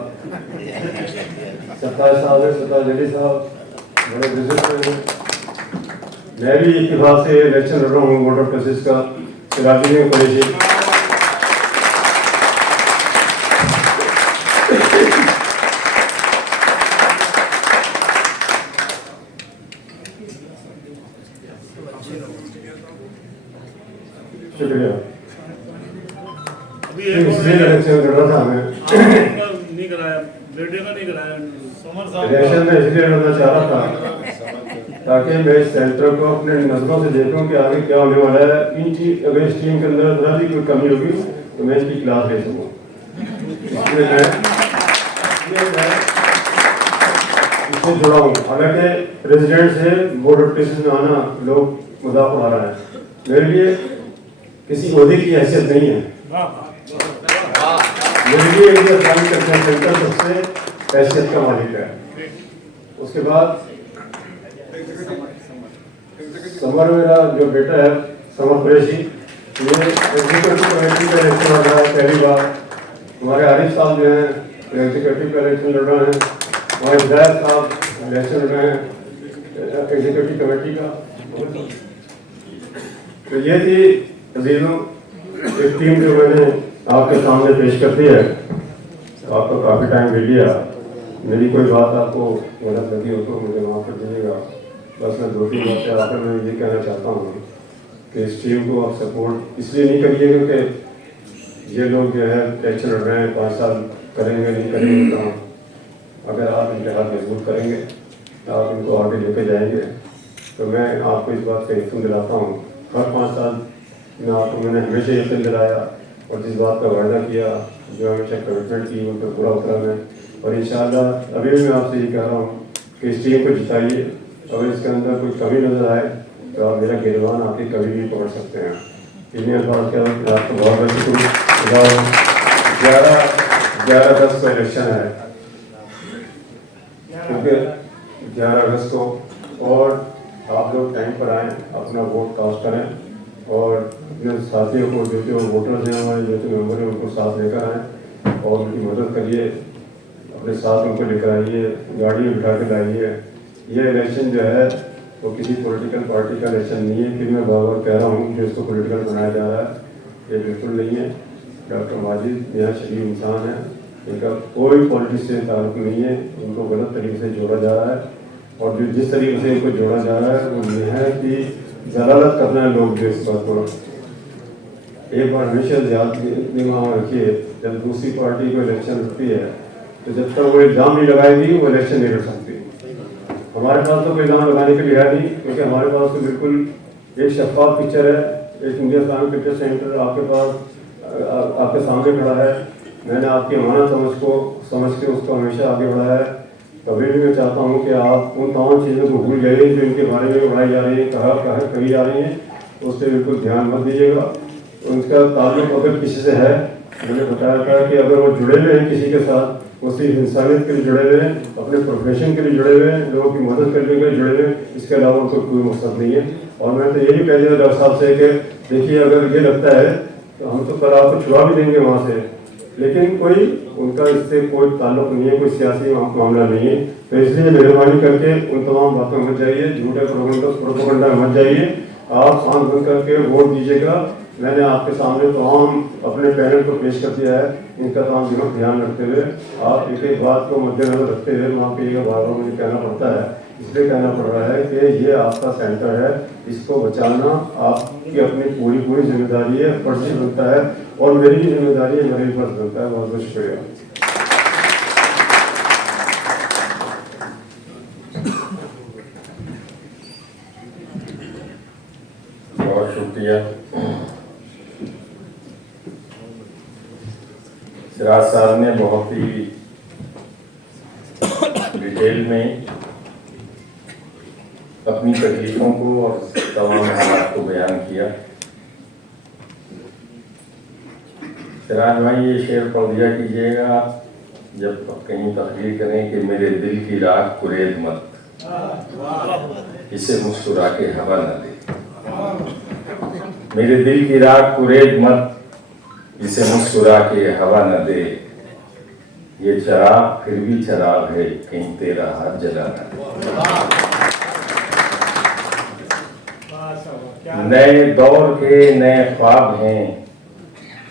सत्ताज साहब हैं, सत्ताज अली साहब बड़े बुजुर्ग हैं। मैं भी इत्तेफाक से इलेक्शन लड़ रहा हूँ बोर्ड ऑफ ट्रस्टीज का, सिराजुद्दीन कुरैशी। शुक्रिया। अभी इसलिए इलेक्शन लड़ रहा था मैं, नहीं कराया, बेटे का नहीं कराया। इलेक्शन में इसलिए लड़ना चाह रहा था ताकि मैं इस सेंटर को अपने नजरों से देखूं कि आगे क्या होने वाला है। अगर इस टीम के अंदर जरा भी कोई कमी होगी तो मैं इसकी क्लास ले सकूँ। इसलिए मैं इससे जुड़ा हूँ। हालांकि प्रेसिडेंट से बोर्ड ऑफ ट्रस्टीज में आना लोग मजाक उड़ा रहे हैं, मेरे लिए किसी ओहदे की हैसियत नहीं है। मेरे लिए इंडिया इस्लामिक कल्चरल सेंटर सबसे हैसियत का मालिक है। उसके बाद समर मेरा जो बेटा है समर कुरैशी, ये एग्जीक्यूटिव कमेटी का इलेक्शन लड़ रहा है पहली बार। हमारे आरिफ साहब जो हैं एग्जीक्यूटिव का इलेक्शन लड़ रहे हैं, हमारे जैद साहब इलेक्शन लड़ रहे हैं एग्जीक्यूटिव कमेटी का। तो ये थी अजीजों एक टीम जो मैंने आपके सामने पेश कर दी है। आपको काफ़ी टाइम मिल लिया, मेरी कोई बात आपको गलत लगी हो तो मुझे माफ़ कर दीजिएगा। बस मैं 2-3 बातें आकर मैं ये कहना चाहता हूँ कि इस टीम को आप सपोर्ट इसलिए नहीं करिएगा कि ये लोग जो है इलेक्शन लड़ रहे हैं 5 साल करेंगे नहीं करेंगे काम। अगर आप इनका मजबूत करेंगे तो आप इनको आगे लेके जाएंगे। तो मैं आपको इस बात का यकीन दिलाता हूँ, हर 5 साल में आपको मैंने हमेशा यकीन दिलाया और जिस बात का वादा किया, जो हमेशा कमिटमेंट की, उन पर पूरा उतरा मैं। और इंशाअल्लाह अभी भी मैं आपसे ये कह रहा हूँ कि इस टीम को जिताइए। अगर इसके अंदर कोई कमी नजर आए तो आप मेरा गिरबान आके कभी भी पकड़ सकते हैं। इन्हीं अल्फाज के आपको बहुत बहुत शुक्रिया। 11/10 को इलेक्शन है, क्योंकि 11 अगस्त को, और आप लोग टाइम पर आएँ, अपना वोट कास्ट करें और जो साथियों को जो वोटर्स हैं हमारे जो मेंबर हैं उनको साथ लेकर आएँ और उनकी मदद करिए, अपने साथ उनको लेकर आइए, गाड़ी में बिठा के लाइए। ये इलेक्शन जो है वो किसी पॉलिटिकल पार्टी का इलेक्शन नहीं है। फिर मैं बार बार कह रहा हूँ कि इसको पॉलिटिकल बनाया जा रहा है, ये बिल्कुल नहीं है। डॉक्टर माजिद यहाँ शहीद इंसान है, इनका कोई पॉलिटिक्स से ताल्लुक नहीं है। इनको गलत तरीके से जोड़ा जा रहा है और जो जिस तरीके से इनको जोड़ा जा रहा है वो यह है कि जलालत करना है लोग जो इस बात को। एक बार हमेशा दिमाग रखिए, जब दूसरी पार्टी को इलेक्शन लड़ती है तो जब तक वो इल्ज़ाम नहीं लगाएगी वो इलेक्शन नहीं लड़ सकती। हमारे पास तो कोई इल्ज़ाम लगाने के लिए है नहीं, क्योंकि हमारे पास तो बिल्कुल एक शफाफ पिक्चर है। एक इंडिया इस्लामिक कल्चरल सेंटर आपके पास आपके सामने खड़ा है। मैंने आपकी अमानत समझ के उसको हमेशा आगे बढ़ाया है। कभी भी मैं चाहता हूँ कि आप उन तमाम चीज़ों को भूल जाइए जो इनके बारे में उड़ाई जा रही है, कही जा रही हैं, उससे बिल्कुल ध्यान मत दीजिएगा। उनका ताल्लुक अगर किसी से है, मैंने बताया था कि अगर वो जुड़े हुए हैं किसी के साथ, वो सिर्फ इंसानियत के लिए जुड़े हुए हैं, अपने प्रोफेशन के लिए जुड़े हुए हैं, लोगों की मदद करने के लिए जुड़े हुए हैं, इसके अलावा उनको कोई मकसद नहीं है। और मैं तो यही कह दिया डॉक्टर साहब से कि देखिए अगर ये लगता है तो हम तो कल आपको छुड़ा भी देंगे वहाँ से, लेकिन कोई उनका इससे कोई ताल्लुक नहीं है, कोई सियासी मामला नहीं है। तो इसलिए मेहरबानी करके उन तमाम बातों में मत जाइए, झूठे प्रोपेगेंडा में मत जाइए। आप आंख बंद करके वोट दीजिएगा। मैंने आपके सामने तमाम अपने पैनल को पेश कर दिया है, इनका तमाम ध्यान रखते हुए आप एक एक बात को मद्देनजर रखते हुए वहाँ पे बार बार मुझे कहना पड़ता है, इसलिए कहना पड़ रहा है कि ये आपका सेंटर है, इसको बचाना आपकी अपनी पूरी जिम्मेदारी है, फर्ज बनता है और मेरी भी जिम्मेदारी है, मेरा भी फर्ज बनता है। बहुत बहुत शुक्रिया। बहुत शुक्रिया। सिराज साहब ने बहुत ही डिटेल में अपनी तकलीफों को और तमाम हालात को बयान किया। सिराज भाई ये शेर पढ़ दिया कीजिएगा जब कहीं तकरीर करें कि मेरे दिल की राख कुरेद मत, इसे मुस्कुरा के हवा न दे। मेरे दिल की राख कुरेद मत, इसे मुस्कुरा के हवा न दे। ये चराग फिर भी चराग है, कहीं तेरा हाथ जला न दे। नए दौर के नए ख्वाब हैं,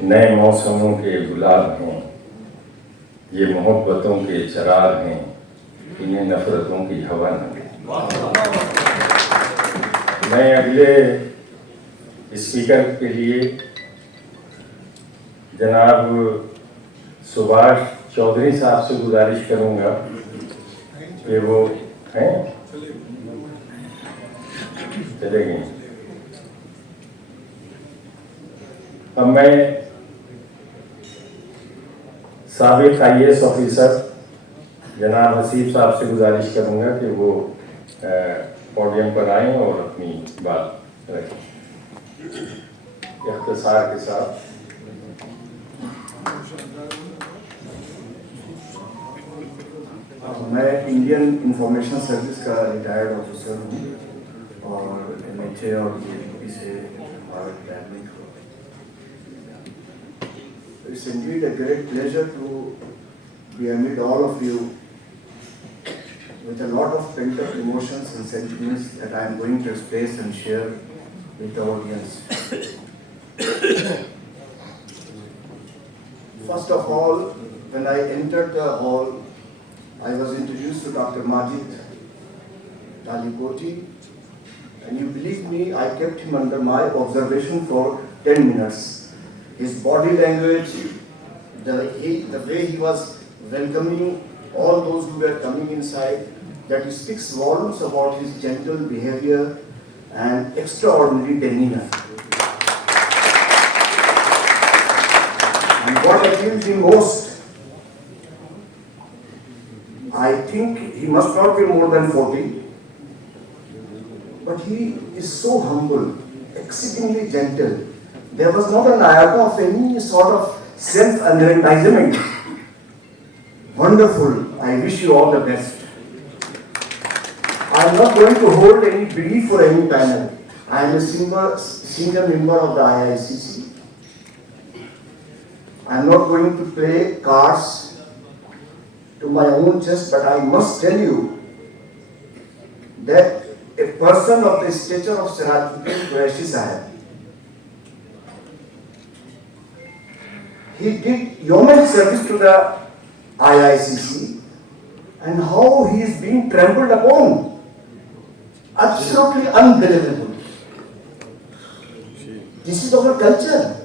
नए मौसमों के गुलाब हैं। ये मोहब्बतों के चराग हैं, इन्हें नफरतों की हवा न दे। मैं अगले स्पीकर के लिए जनाब सुभाष चौधरी साहब से गुजारिश करूंगा कि वो हैं चले गए। अब मैं साबिक IAS ऑफिसर जनाब हसीब साहब से गुजारिश करूंगा कि वो पोडियम पर आएं और अपनी बात रखें इख्तिसार के साथ। मैं इंडियन इंफॉर्मेशन सर्विस का रिटायर्ड ऑफिसर हूँ और MHA और DLP से भारत कैबिनेट हूँ। It's indeed a great pleasure to be amid all of you with a lot of pent-up emotions and sentiments that I am going to express and share with the audience. First of all, when I entered the hall, I was introduced to Dr. Majid Talikoti, and you believe me, I kept him under my observation for 10 minutes. His body language, the way he was welcoming all those who were coming inside, that speaks volumes about his gentle behavior and extraordinary demeanor. And what appealed me most, I think he must not be more than 40, but he is so humble, exceedingly gentle. There was not an iota of any sort of self-aggrandizement. Wonderful. I wish you all the best. I am not going to hold any brief for any panel. I am a senior member of the IICC. I am not going to play cards to my own chest, but I must tell you that a person of the stature of Sirajuddin Qureshi Sahib, he did yeoman service to the IICC, and how he is being trampled upon. Absolutely unbelievable. This is our culture.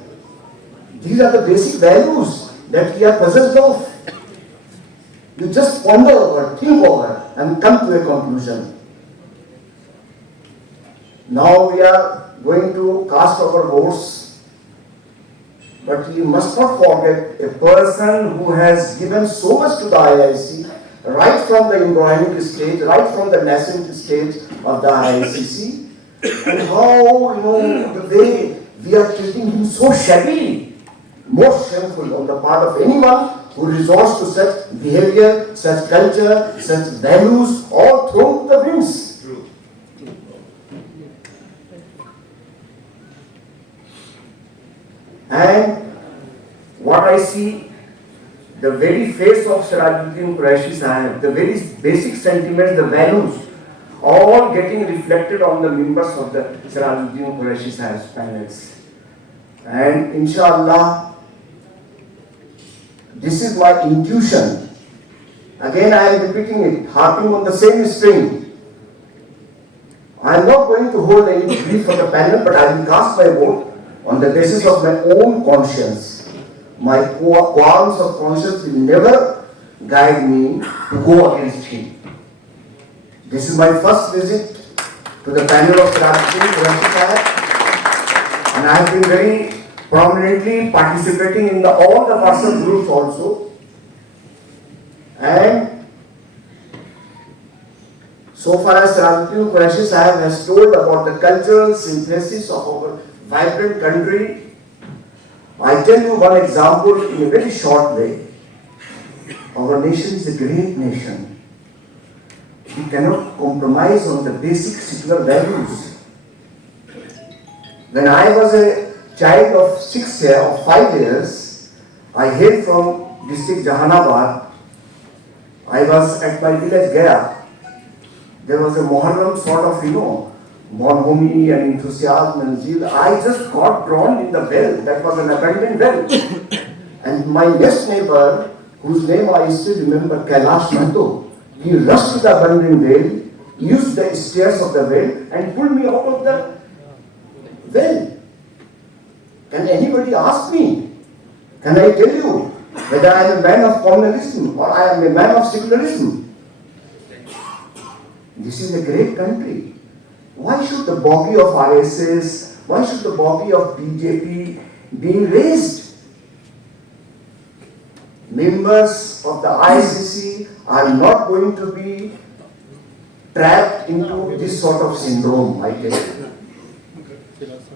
These are the basic values that we are possessed of. You just ponder over, think over, and come to a conclusion. Now we are going to cast our votes, but you must not forget a person who has given so much to the IIC, right from the embryonic stage, right from the nascent stage of the IICC, and how, the way we are treating him so shabbily, most shameful on the part of anyone who resorts to such behavior, such culture, such values, all thrown to the winds. And what I see, the very face of Sirajuddin Qureshi Sahib, the very basic sentiments, the values, all getting reflected on the members of the Sirajuddin Qureshi Sahib's panels. And inshallah, this is my intuition. Again, I am repeating it, harping on the same string. I am not going to hold any brief for the panel, but I will cast my vote on the basis of my own conscience. My qualms of conscience will never guide me to go against him. This is my first visit to the panel of Sirajuddin Qureshi Sahib, and I have been very prominently participating in all the WhatsApp groups also. And so far as Sirajuddin Qureshi Sahib has told about the cultural synthesis of our vibrant country, I tell you one example in a very short way. Our nation is a great nation. We cannot compromise on the basic secular values. When I was a child of 5 years, I hail from district Jahanabad. I was at my village Gaya. There was a Muharram sort of, bonhomie and enthusiasm and zeal. I just got drawn in the well. That was an abandoned well. And my next neighbor, whose name I still remember, Kailash Mahto, he rushed to the abandoned well, used the stairs of the well, and pulled me out of the well. Can anybody ask me? Can I tell you whether I am a man of communalism or I am a man of secularism? This is a great country. why should the bogey of RSS, why should the bogey of BJP being raised? Members of the ICC are not going to be trapped into this sort of syndrome, I tell you.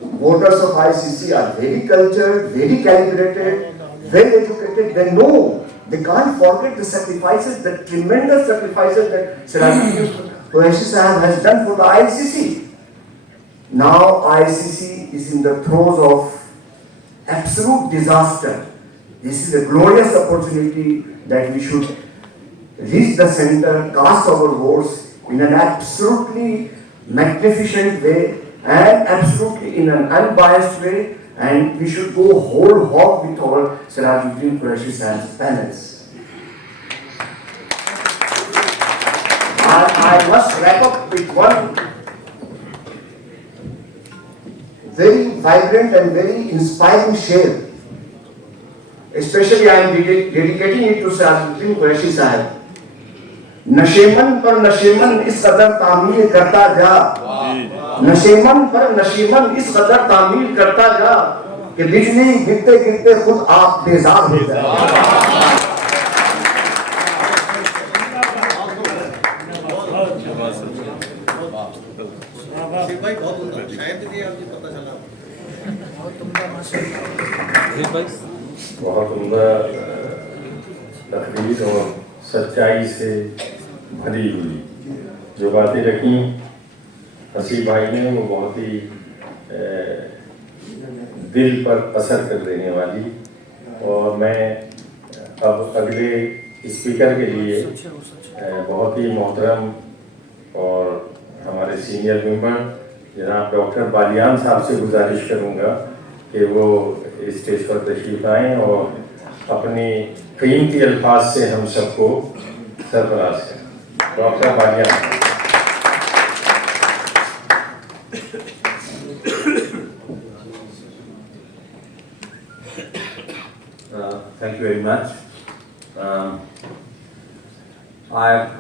Voters of ICC are very cultured, very calibrated, well educated. They know, they can't forget the sacrifices, the tremendous sacrifices that Sirajuddin Qureshi Sahab has done for the ICC. Now ICC is in the throes of absolute disaster. This is a glorious opportunity that we should reach the center, cast our votes in an absolutely magnificent way and absolutely in an unbiased way, and we should go whole hog with our Sirajuddin Qureshi Sahab's panels. I must wrap up with one very vibrant and very inspiring share. Especially I am dedicating it to Sirajuddin Qureshi Sahab. Nasheman पर नशेमन इस कदर तामील करता जा, नशेमन पर नशेमन इस कदर तामील करता जा कि बिजली गिरते गिरते खुद आप बेजार हो जाए। भाई बहुत शायद नहीं आपको पता चला। बहुत उम्दा तकरीर और सच्चाई से भरी हुई जो बातें रखी हसीब भाई ने, वो बहुत ही दिल पर असर कर देने वाली। और मैं अब अगले स्पीकर के लिए बहुत ही मोहतरम और हमारे सीनियर मेंबर जनाब डॉक्टर बालियान साहब से गुजारिश करूंगा कि वो स्टेज पर तशरीफ आएँ और अपनी कीमती अल्फाज से हम सबको सरफराज करें। Doctor Baliyan. Thank you very much. I've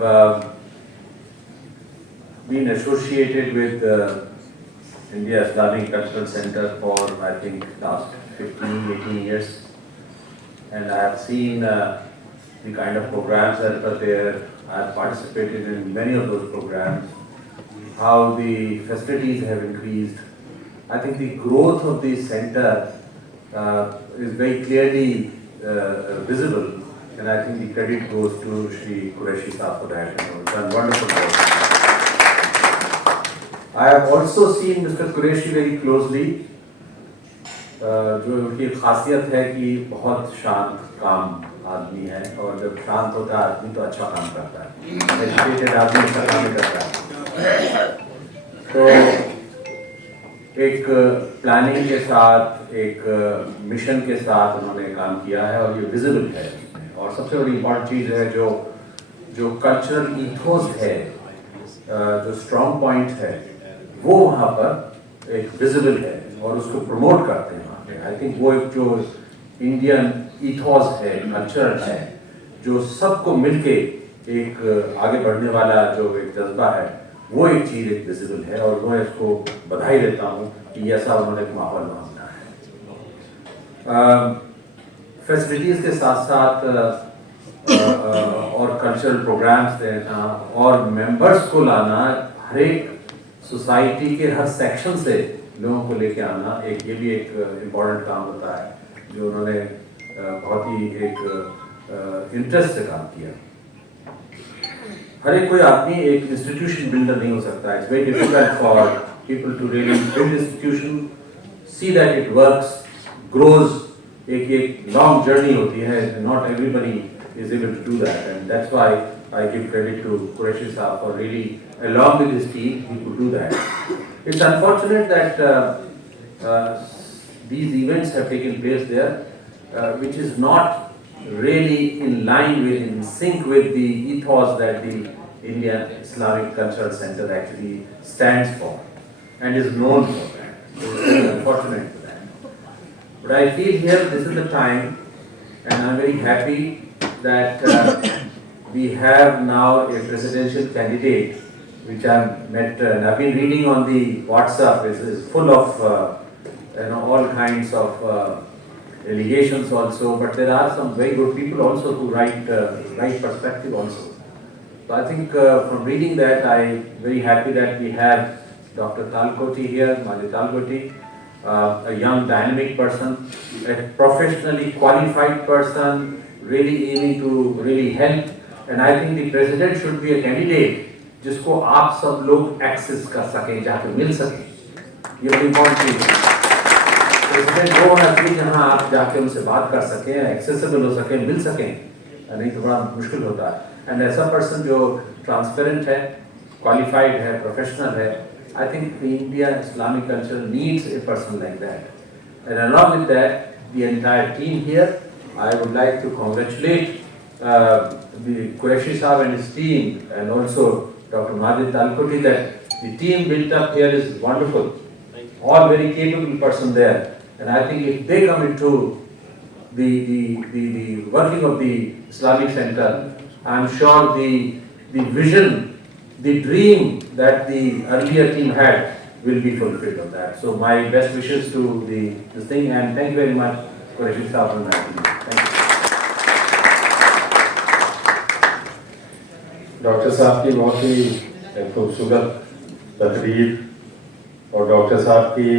been associated with India Islamic Cultural Center for I think last 15-18 years, and I have seen the kind of programs that are there. I have participated in many of those programs, how the facilities have increased. I think the growth of the center is very clearly visible, and I think the credit goes to Shri Qureshi Sahab for that. It's done wonderful work. I have also seen Mr. Qureshi very closely. जो उनकी खासियत है कि बहुत शांत काम आदमी है, और जब शांत होता है आदमी तो अच्छा काम करता है, एजुकेटेड आदमी अच्छा काम करता है। तो एक प्लानिंग के साथ, एक मिशन के साथ उन्होंने काम किया है और ये विजिबल है। और सबसे बड़ी इम्पॉर्टेंट चीज़ है जो कल्चरल ईथोस है, जो स्ट्रॉन्ग पॉइंट है, वो वहाँ पर एक विजिबल है और उसको प्रमोट करते हैं वहाँ पे। आई थिंक वो एक जो इंडियन ईथोस है, कल्चर है, जो सबको मिलके एक आगे बढ़ने वाला जो एक जज्बा है, वो एक चीज़ एक विजिबल है। और मैं इसको बधाई देता हूँ कि ऐसा उन्होंने एक माहौल बनाया है। फैसिलिटीज़ के साथ साथ और कल्चरल प्रोग्राम्स देना और मेंबर्स को लाना, हर एक सोसाइटी के हर सेक्शन से लोगों को लेके आना, एक ये भी एक इम्पॉर्टेंट काम होता है जो उन्होंने बहुत ही एक इंटरेस्ट से काम किया। हर एक कोई आदमी एक इंस्टीट्यूशन बिल्डर नहीं हो सकता। It's very difficult for people to really build institution, see that it works, grows. एक लॉन्ग जर्नी होती है, not everybody is able to do that, and that's why I give credit to Qureshi Sahab for really, along with his team, he could do that. It's unfortunate that these events have taken place there, which is not really in line with, in sync with the ethos that the Indian Islamic Cultural Center actually stands for and is known for that. So it's unfortunate for that. But I feel here this is the time, and I'm very happy that we have now a presidential candidate which I've met and I've been reading on the WhatsApp is full of all kinds of allegations also, but there are some very good people also who write right perspective also. So I think from reading that, I'm very happy that we have Dr. Talkoti here, Majid Talkoti, a young dynamic person, a professionally qualified person, really aiming to really help. And I think the president should be a candidate जिसको आप सब लोग एक्सेस कर सकें, जाके मिल सकें, ये बड़ी इम्पोर्टेंट चीज़ है। प्रेसिडेंट वो होना चाहिए जहाँ आप जाके उनसे बात कर सकें, एक्सेसिबल हो सकें, मिल सकें, नहीं तो बड़ा मुश्किल होता है। एंड ऐसा पर्सन जो ट्रांसपेरेंट है, क्वालिफाइड है, प्रोफेशनल है, I think the India Islamic culture needs a person like that. And along with that, the entire team here, I would like to congratulate the Qureshi Sahab and his team, and also Dr. Majid Talkoti, that the team built up here is wonderful. All very capable person there. And I think if they come into the working of the Islamic Center, I'm sure the vision, the dream that the earlier team had will be fulfilled on that. So my best wishes to this thing, and thank you very much for Qureshi Sahab and my team. Thank you. Doctor साहब की बहुत ही खूबसूरत तकरीर, और डॉक्टर साहब की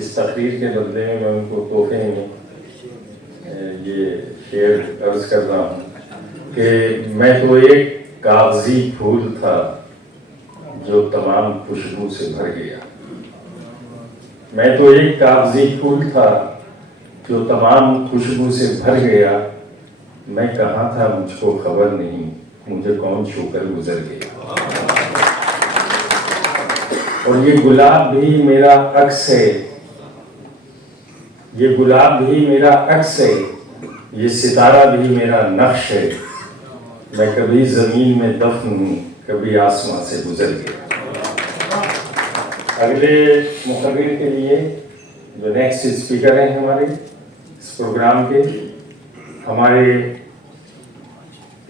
इस तकरीर के बदले में मैं उनको तोहफे में ये शेर अर्ज कर रहा हूँ कि मैं तो एक कागजी फूल था जो तमाम खुशबू से भर गया। मैं तो एक कागजी फूल था जो तमाम खुशबू से भर गया। मैं कहाँ था मुझको खबर नहीं, मुझे कौन छूकर गुजर गया। और ये गुलाब भी मेरा अक्स है, ये गुलाब भी मेरा अक्स है, ये सितारा भी मेरा नक्श है। मैं कभी जमीन में दफन हूँ, कभी आसमां से गुजर गया। अगले मुकर्रिर के लिए जो नेक्स्ट स्पीकर हैं हमारे इस प्रोग्राम के, हमारे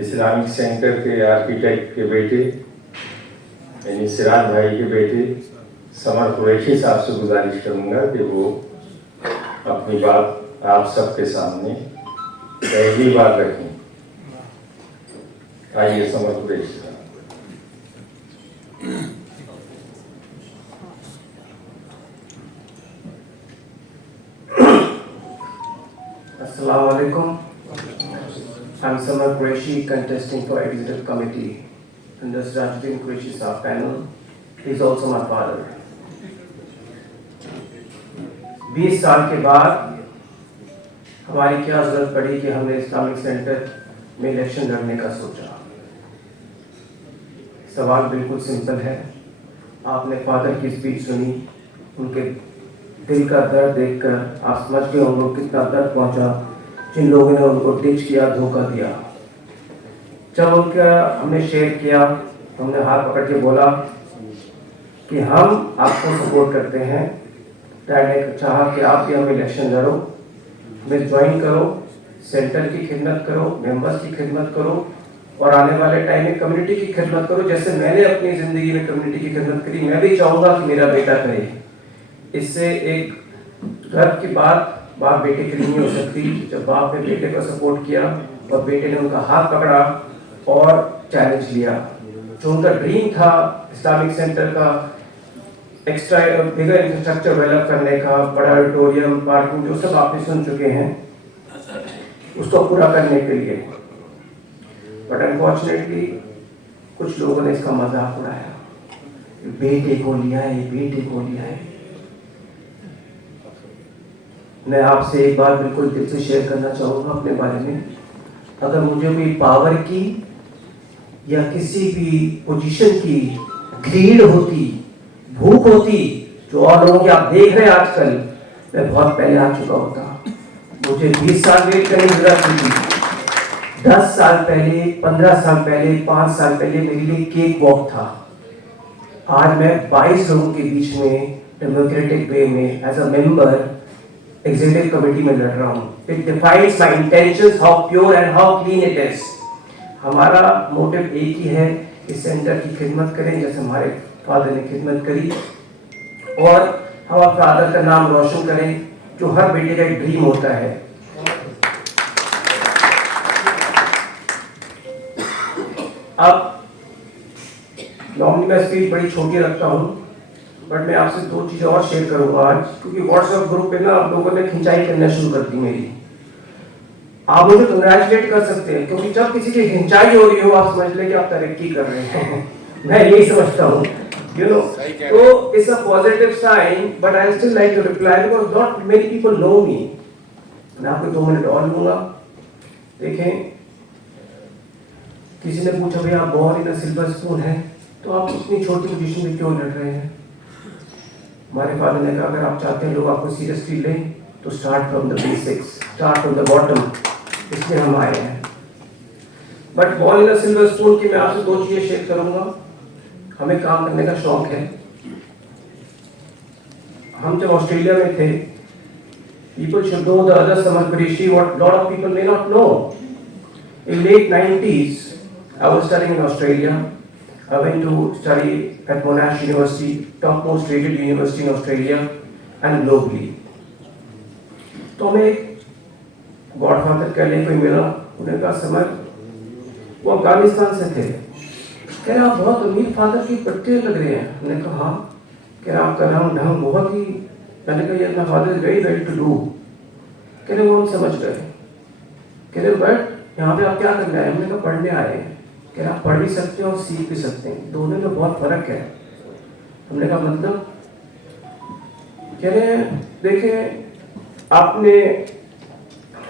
इस्लामिक सेंटर के आर्किटेक्ट के बेटे यानी सिराज भाई के बेटे समर कुरैशी साहब से गुजारिश करूंगा कि वो अपनी बात आप सबके सामने पहली बार रखें। आइए समर कुरैशी साहब। Assalamu alaikum. I'm Samar Qureshi, contesting for Executive Committee in the Sirajuddin Qureshi Sahab panel. He's also my father. 20 साल के बाद हमारी क्या जरूरत पड़ी कि हमने इस्लामिक सेंटर में इलेक्शन लड़ने का सोचा। सवाल बिल्कुल सिंपल है। आपने फादर की स्पीच सुनी, उनके दिल का दर्द देखकर आप समझ गए होंगे कितना दर्द पहुंचा जिन लोगों ने उनको डिच किया, धोखा दिया। जब उनका हमने शेयर किया, हमने हाथ पकड़ के बोला कि हम आपको सपोर्ट करते हैं। डैड ने चाहा कि आप भी हमें इलेक्शन लड़ो, हमें ज्वाइन करो, सेंटर की खिदमत करो, मेंबर्स की खिदमत करो और आने वाले टाइम में कम्युनिटी की खिदमत करो। जैसे मैंने अपनी ज़िंदगी में कम्युनिटी की खिदमत करी, मैं भी चाहूँगा कि मेरा बेटा करे। इससे एक गर्व की बात बाप बेटे की नहीं हो सकती। जब बाप ने बेटे को सपोर्ट किया और बेटे ने उनका हाथ पकड़ा और चैलेंज लिया, जो उनका ड्रीम था इस्लामिक सेंटर का एक्स्ट्रा बिगर इंफ्रास्ट्रक्चर डेवलप करने का, बड़ा ऑडिटोरियम, पार्किंग, जो सब आपने सुन चुके हैं, उसको पूरा करने के लिए। बट अनफॉर्चुनेटली कुछ लोगों ने इसका मजाक उड़ाया, बेटे को लिया है, बेटे को लिया है। मैं आपसे एक बात बिल्कुल दिल से शेयर करना चाहूँगा अपने बारे में। अगर मुझे कोई पावर की या किसी भी पोजीशन की ग्रीड होती, भूख होती, जो और लोगों की आप देख रहे हैं आजकल, मैं बहुत पहले आ चुका होता। मुझे 20 साल वेट करने की जरूरत थी। 10 साल पहले, 15 साल पहले, 5 साल पहले मेरे लिए केक वॉक था। आज मैं 22 लोगों के बीच में डेमोक्रेटिक वे में as a member executive committee में लड़ रहा हूँ। It defines my intentions, how pure and how clean it is. हमारा मोटिव एक ही है इस सेंटर की खिदमत करें जैसे हमारे फादर ने खिदमत करी, और हम अपने फादर का नाम रोशन करें जो हर बेटे का एक ड्रीम होता है। अब नॉर्मली मैं स्पीच बड़ी छोटी रखता हूँ, बट मैं आपसे 2 चीज़ें और शेयर करूँगा आज, क्योंकि व्हाट्सएप ग्रुप पे ना आप लोगों ने खिंचाई करना शुरू कर दी मेरी। आप मुझे कंग्रेचुलेट कर सकते हैं, क्योंकि जब किसी की खिंचाई हो रही हो आप समझ लें कि आप तरक्की कर रहे हैं। मैं यही समझता हूँ, you know, तो it's a positive sign, but I still like to reply because not many people know me. मैं आपको 2 मिनट और लूँगा। देखें, किसी ने पूछा भाई आप born in a silver spoon है, तो आप इतनी छोटी पोजीशन में क्यों लड़ रहे हैं? हमारे फादर ने कहा अगर आप चाहते हैं लोग आपको सीरियसली लें तो start from the basics, start from the bottom, इसलिए हम आए हैं। But born in a silver spoon की मैं आपसे 2 चीजें शेयर करूंगा। हमें काम करने का शौक है। हम जब ऑस्ट्रेलिया में थे, people should know the other Samar Qureshi, what lot of people may not know. In late 90s, I was studying in Australia. I went to study at Monash University, topmost rated university in Australia and globally. तो हमें एक गॉडफादर कहने कोई मिला, उन्होंने कहा समर, वो अफगानिस्तान से थे, कह रहे आप बहुत अमीर फादर की पट्टे लग रहे हैं। मैंने कहा हाँ, कह रहे आपका रंग ढंग बहुत ही, मैंने कहा ये father is very well to do. कह रहे वो हम समझ गए। कह रहे बट यहाँ पे आप क्या करने आए? हमने कहा पढ़ने आए हैं। कह रहे आप पढ़ भी सकते हैं और सीख भी सकते हैं, दोनों में बहुत फर्क है। हमने कहा मतलब? कह रहे देखिए, आपने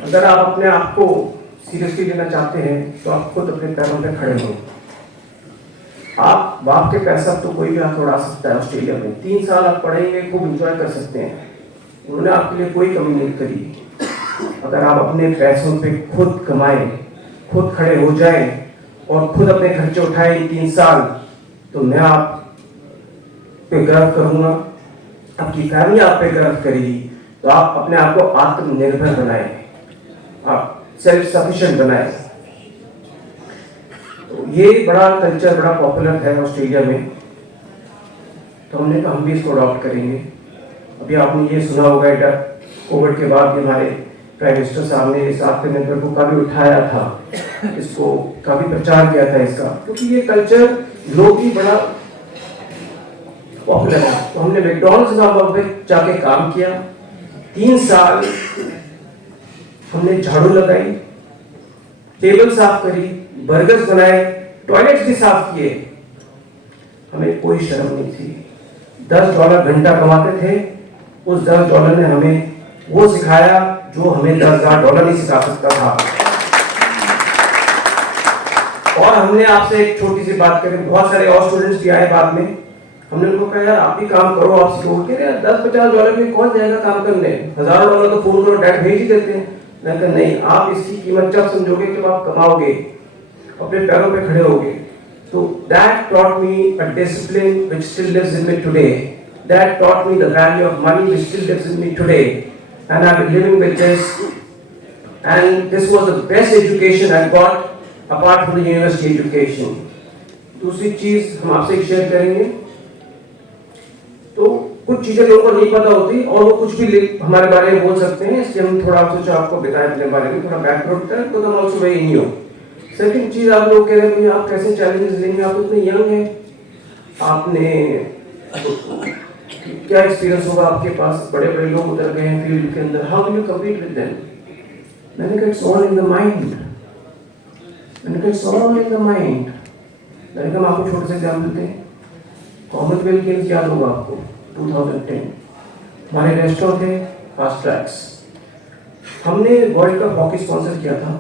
अगर आप अपने आप को सीरियसली लेना चाहते हैं तो आप खुद अपने पैरों पे खड़े हो। आप बाप के पैसा तो कोई भी हाथ उड़ा सकता है। ऑस्ट्रेलिया में 3 साल आप पढ़ेंगे, खूब एंजॉय कर सकते हैं, उन्होंने आपके लिए कोई कमी नहीं करी। अगर आप अपने पैसों पे खुद कमाएं, खुद खड़े हो जाएं और खुद अपने खर्चे उठाएं 3 साल, तो मैं आप पे गर्व करूंगा, आपकी फैमिली आप पे गर्व करेगी। तो आप अपने आप को आत्मनिर्भर बनाएं, आप सेल्फ सफिशिएंट बनाएं। तो ये बड़ा कल्चर बड़ा पॉपुलर है ऑस्ट्रेलिया में, तो हमने कहा हम भी इसको अडॉप्ट करेंगे। अभी आपने ये सुना होगा कोविड के बाद हमारे प्राइम मिनिस्टर साहब ने इस आत्मनिर्भर को काफी उठाया था, इसको काफी प्रचार किया था इसका, क्योंकि ये कल्चर ग्लोबली बड़ा पॉपुलर है। तो हमने मैकडॉनल्ड्स नाम पे जाके काम किया, 3 साल हमने झाड़ू लगाई, टेबल साफ करी, बर्गर्स बनाए, टॉयलेट्स भी साफ किए, हमें कोई शर्म नहीं थी। $10 घंटा कमाते थे, उस $10 ने हमें वो सिखाया जो हमें $10,000 नहीं सिखा सकता था। और हमने आपसे एक छोटी सी बात करें, बहुत सारे और स्टूडेंट्स भी आए बाद में, हमने उनको कहा यार आप भी काम करो, आप सीखो। कह रहे $10-50 में कौन जाएगा काम करने, $1000 तो फोन करो डैड भेज ही देते हैं। मैंने कहा नहीं, आप इसकी कीमत जब समझोगे जब आप कमाओगे, अपने पैरों पे खड़े होगे। तो that taught me a discipline which still lives in me today. That taught me the value of money which still lives in me today. And I've been living with this. And this was the best education I got apart from the university education. दूसरी चीज हम आपसे शेयर करेंगे। तो कुछ चीजें लोगों को नहीं पता होती और वो कुछ भी हमारे बारे में बोल सकते हैं, इसलिए हम थोड़ा सोचा आपको बताएं अपने बारे में, थोड़ा बैकग्राउंड करें, because I am also very new. Second चीज, आप लोग कह रहे हैं आप कैसे चैलेंजेस लेंगे, आप इतने यंग हैं, आपने क्या एक्सपीरियंस होगा आपके पास, बड़े बड़े लोग उतर गए हैं फील्ड के अंदर, how will you compete with them? मैंने कहा it's all in the mind, मैंने कहा it's all in the mind. मैंने कहा आपको छोटे से एग्जाम्पल दें, कॉमनवेल्थ गेम्स याद होगा आपको 2010, हमारे रेस्टोरेंट थे फास्ट ट्रैक्स, हमने वर्ल्ड कप हॉकी स्पॉन्सर किया था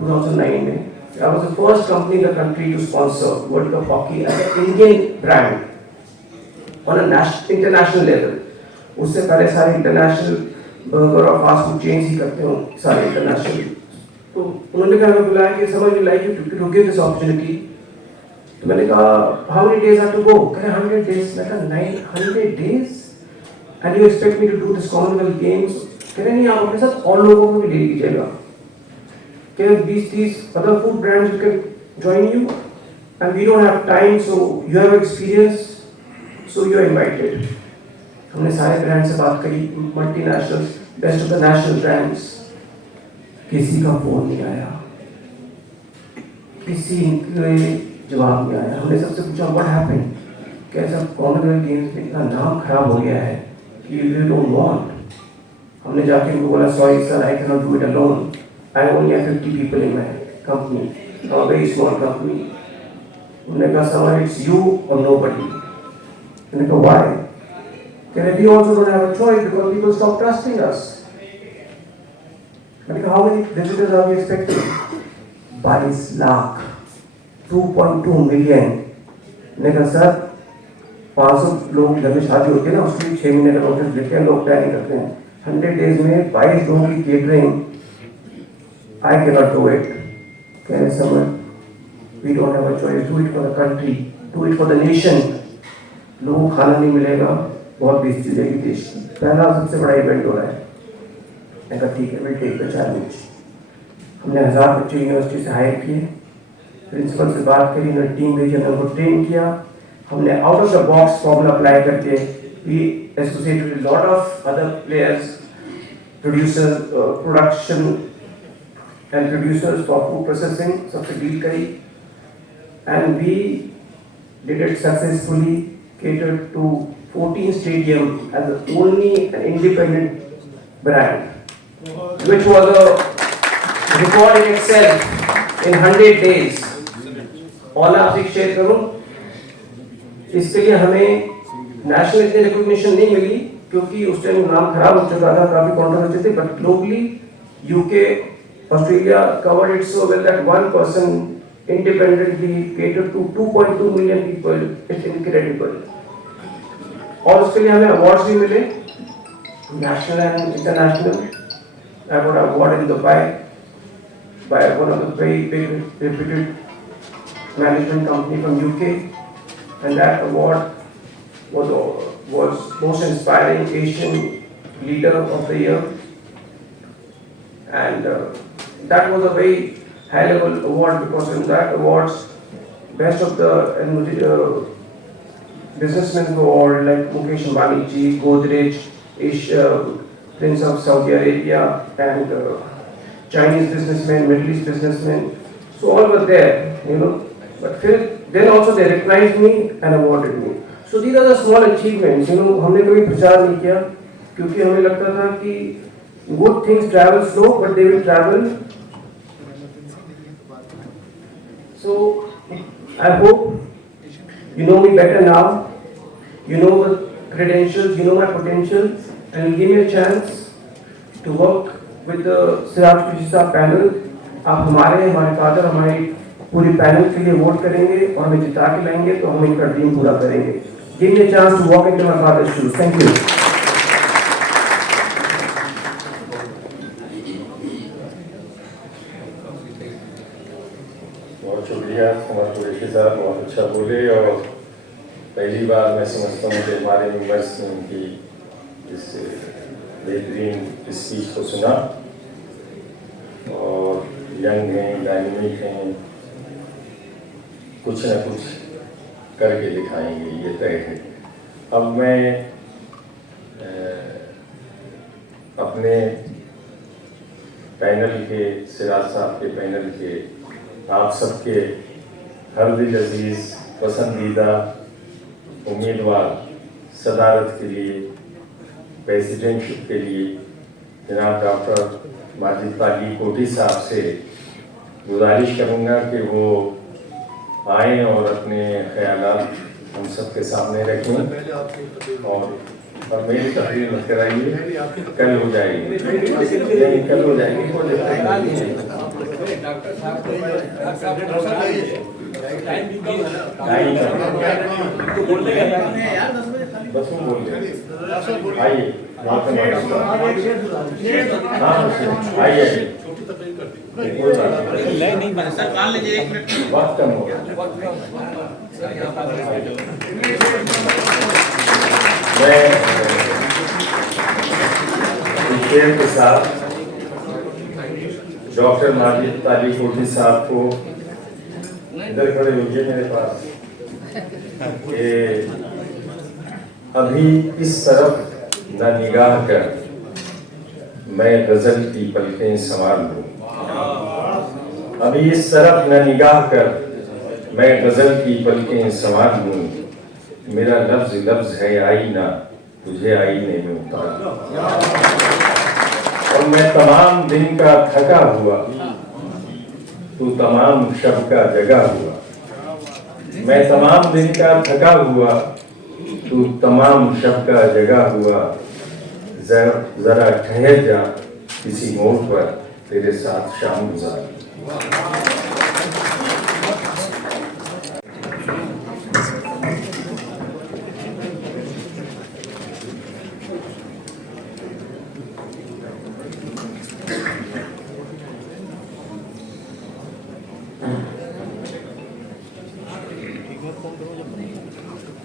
2009 में। I was the first company in the country to sponsor World Cup hockey as an Indian brand on a international level. उससे पहले सारे इंटरनेशनल बर्गर और फास्ट फूड चेन्स ही करते हो सारे इंटरनेशनल। तो उन्होंने कहा हमें बुलाया कि समझ में like you to give this opportunity. तो मैंने कहा how many days have to go? कह रहे 100 डेज। मैं कहा 900 days and you expect me to do this Commonwealth Games? कह रहे नहीं, आप अपने साथ और लोगों को भी ले लीजिएगा। 20-30 other food brands you can join you. and we don't have time, so you have experience, so you are invited. हमने सारे ब्रांड से बात करी, multinational, best of the national brands, किसी का फोन नहीं आया, किसी के जवाब नहीं आया। हमने सबसे पूछा व्हाट हैपेंड, कैसा कॉमनवेल्थ गेम्स में इतना नाम खराब हो गया है कि यू डोंट वांट। हमने जाके उनको बोला sorry sir, I can not do it alone, I only have 50 people in my company, a very small company. उन्होंने कहा समर इट्स यू और नोबडी। मैंने कहा व्हाई? कहते we also don't have a choice because people stop trusting us. मैंने कहा how many visitors are we expecting? 22 lakh, 2.2 million. मैंने कहा सर 500 लोग घर में शादी होती है ना, उसके लिए 6 महीने का नोटिस देते हैं, लोग प्लानिंग करते हैं। 100 डेज में 22 लोगों की catering, I cannot do it. कह रहे summer we don't have a choice, do it for the country, do it for the nation. लोगों को खाना नहीं मिलेगा, बहुत बेइज्जती हो जाएगी देश की। पहला सबसे बड़ा इवेंट हो रहा है। मैंने कहा ठीक है, विल टेक द चैलेंज। हमने 1000 बच्चे यूनिवर्सिटी से हायर किए, प्रिंसिपल से बात करी, उन्होंने टीम भेजी, हमने उनको ट्रेन किया। हमने out of the box formula apply करके we associated with lot of other players, producer, production and producers for food processing, सबसे डील करी and we did it successfully, catered to 14 stadiums as the only independent brand, which was a record in itself in 100 days. और आपसे शेयर करूं, इसके लिए हमें नेशनल इतनी रिकॉग्निशन नहीं मिली क्योंकि उस टाइम नाम खराब हो चुका था, काफी कंट्रोवर्सी थी, but globally UK, Australia covered it so well that one person independently catered to 2.2 million people. It's incredible. और उसके लिए हमें अवार्ड्स भी मिले, national and international. I got an award in Dubai by one of the very big reputed management company from UK, and that award was most inspiring Asian leader of the year, and that was a very high level award because in that awards best of the businessmen award like Mukesh Ambani ji, Godrej, Prince of Saudi Arabia, and Chinese businessmen, Middle East businessmen, so all were there, you know. But then also they recognized me and awarded me. So these are the small achievements, you know. हमने कभी प्रचार नहीं किया क्योंकि हमें लगता था कि good things travel slow, but they will travel. So I hope you know me better now. You know the credentials, you know my potential, and you give me a chance to work with the Siraj Qureshi Saab panel. आप हमारे फादर, हमारी पूरी पैनल के लिए वोट करेंगे और हमें जिता के लाएंगे तो हम इनका ड्रीम पूरा करेंगे। Give me a chance to walk into my father's shoes. Thank you. बहुत शुक्रिया कुमार कुरैशी साहब, बहुत अच्छा बोले। और पहली बार मैं समझता हूँ कि हमारे मेंबर्स ने उनकी इस बेहतरीन स्पीच को सुना, और यंग हैं, डायनेमिक हैं, कुछ न कुछ करके दिखाएंगे, ये तय है। अब मैं अपने पैनल के, सिराज साहब के पैनल के, आप सबके हर दिल अजीज पसंदीदा उम्मीदवार सदारत के लिए, प्रेसिडेंटशिप के लिए जनाब डॉक्टर माजिद ताली कोठी साहब से गुजारिश करूँगा कि वो आएँ और अपने ख्यालात हम सबके सामने रखें। और मेरी तकरीर मत कराइए, कल हो जाएगी, नहीं कल हो जाएगी, बस वो बोल रहे आइए, आइए, वक्त कम हो गया। मैं शेर के साथ डॉक्टर माजिद ताली कोठी साहब को इधर खड़े होइए मेरे पास कि अभी इस तरफ न निगाह कर मैं गजल की पलकें संभाल लूं, अभी इस तरफ न निगाह कर मैं गजल की पलकें संभाल लूं, मेरा लफ्ज लफ्ज है आईना तुझे आईने में उतार लूं। और मैं तमाम दिन का थका हुआ तू तमाम शब का जगा हुआ, मैं तमाम दिन का थका हुआ तू तमाम शब का जगा हुआ, जरा ठहर जा किसी मोड़ पर तेरे साथ शाम गुजार।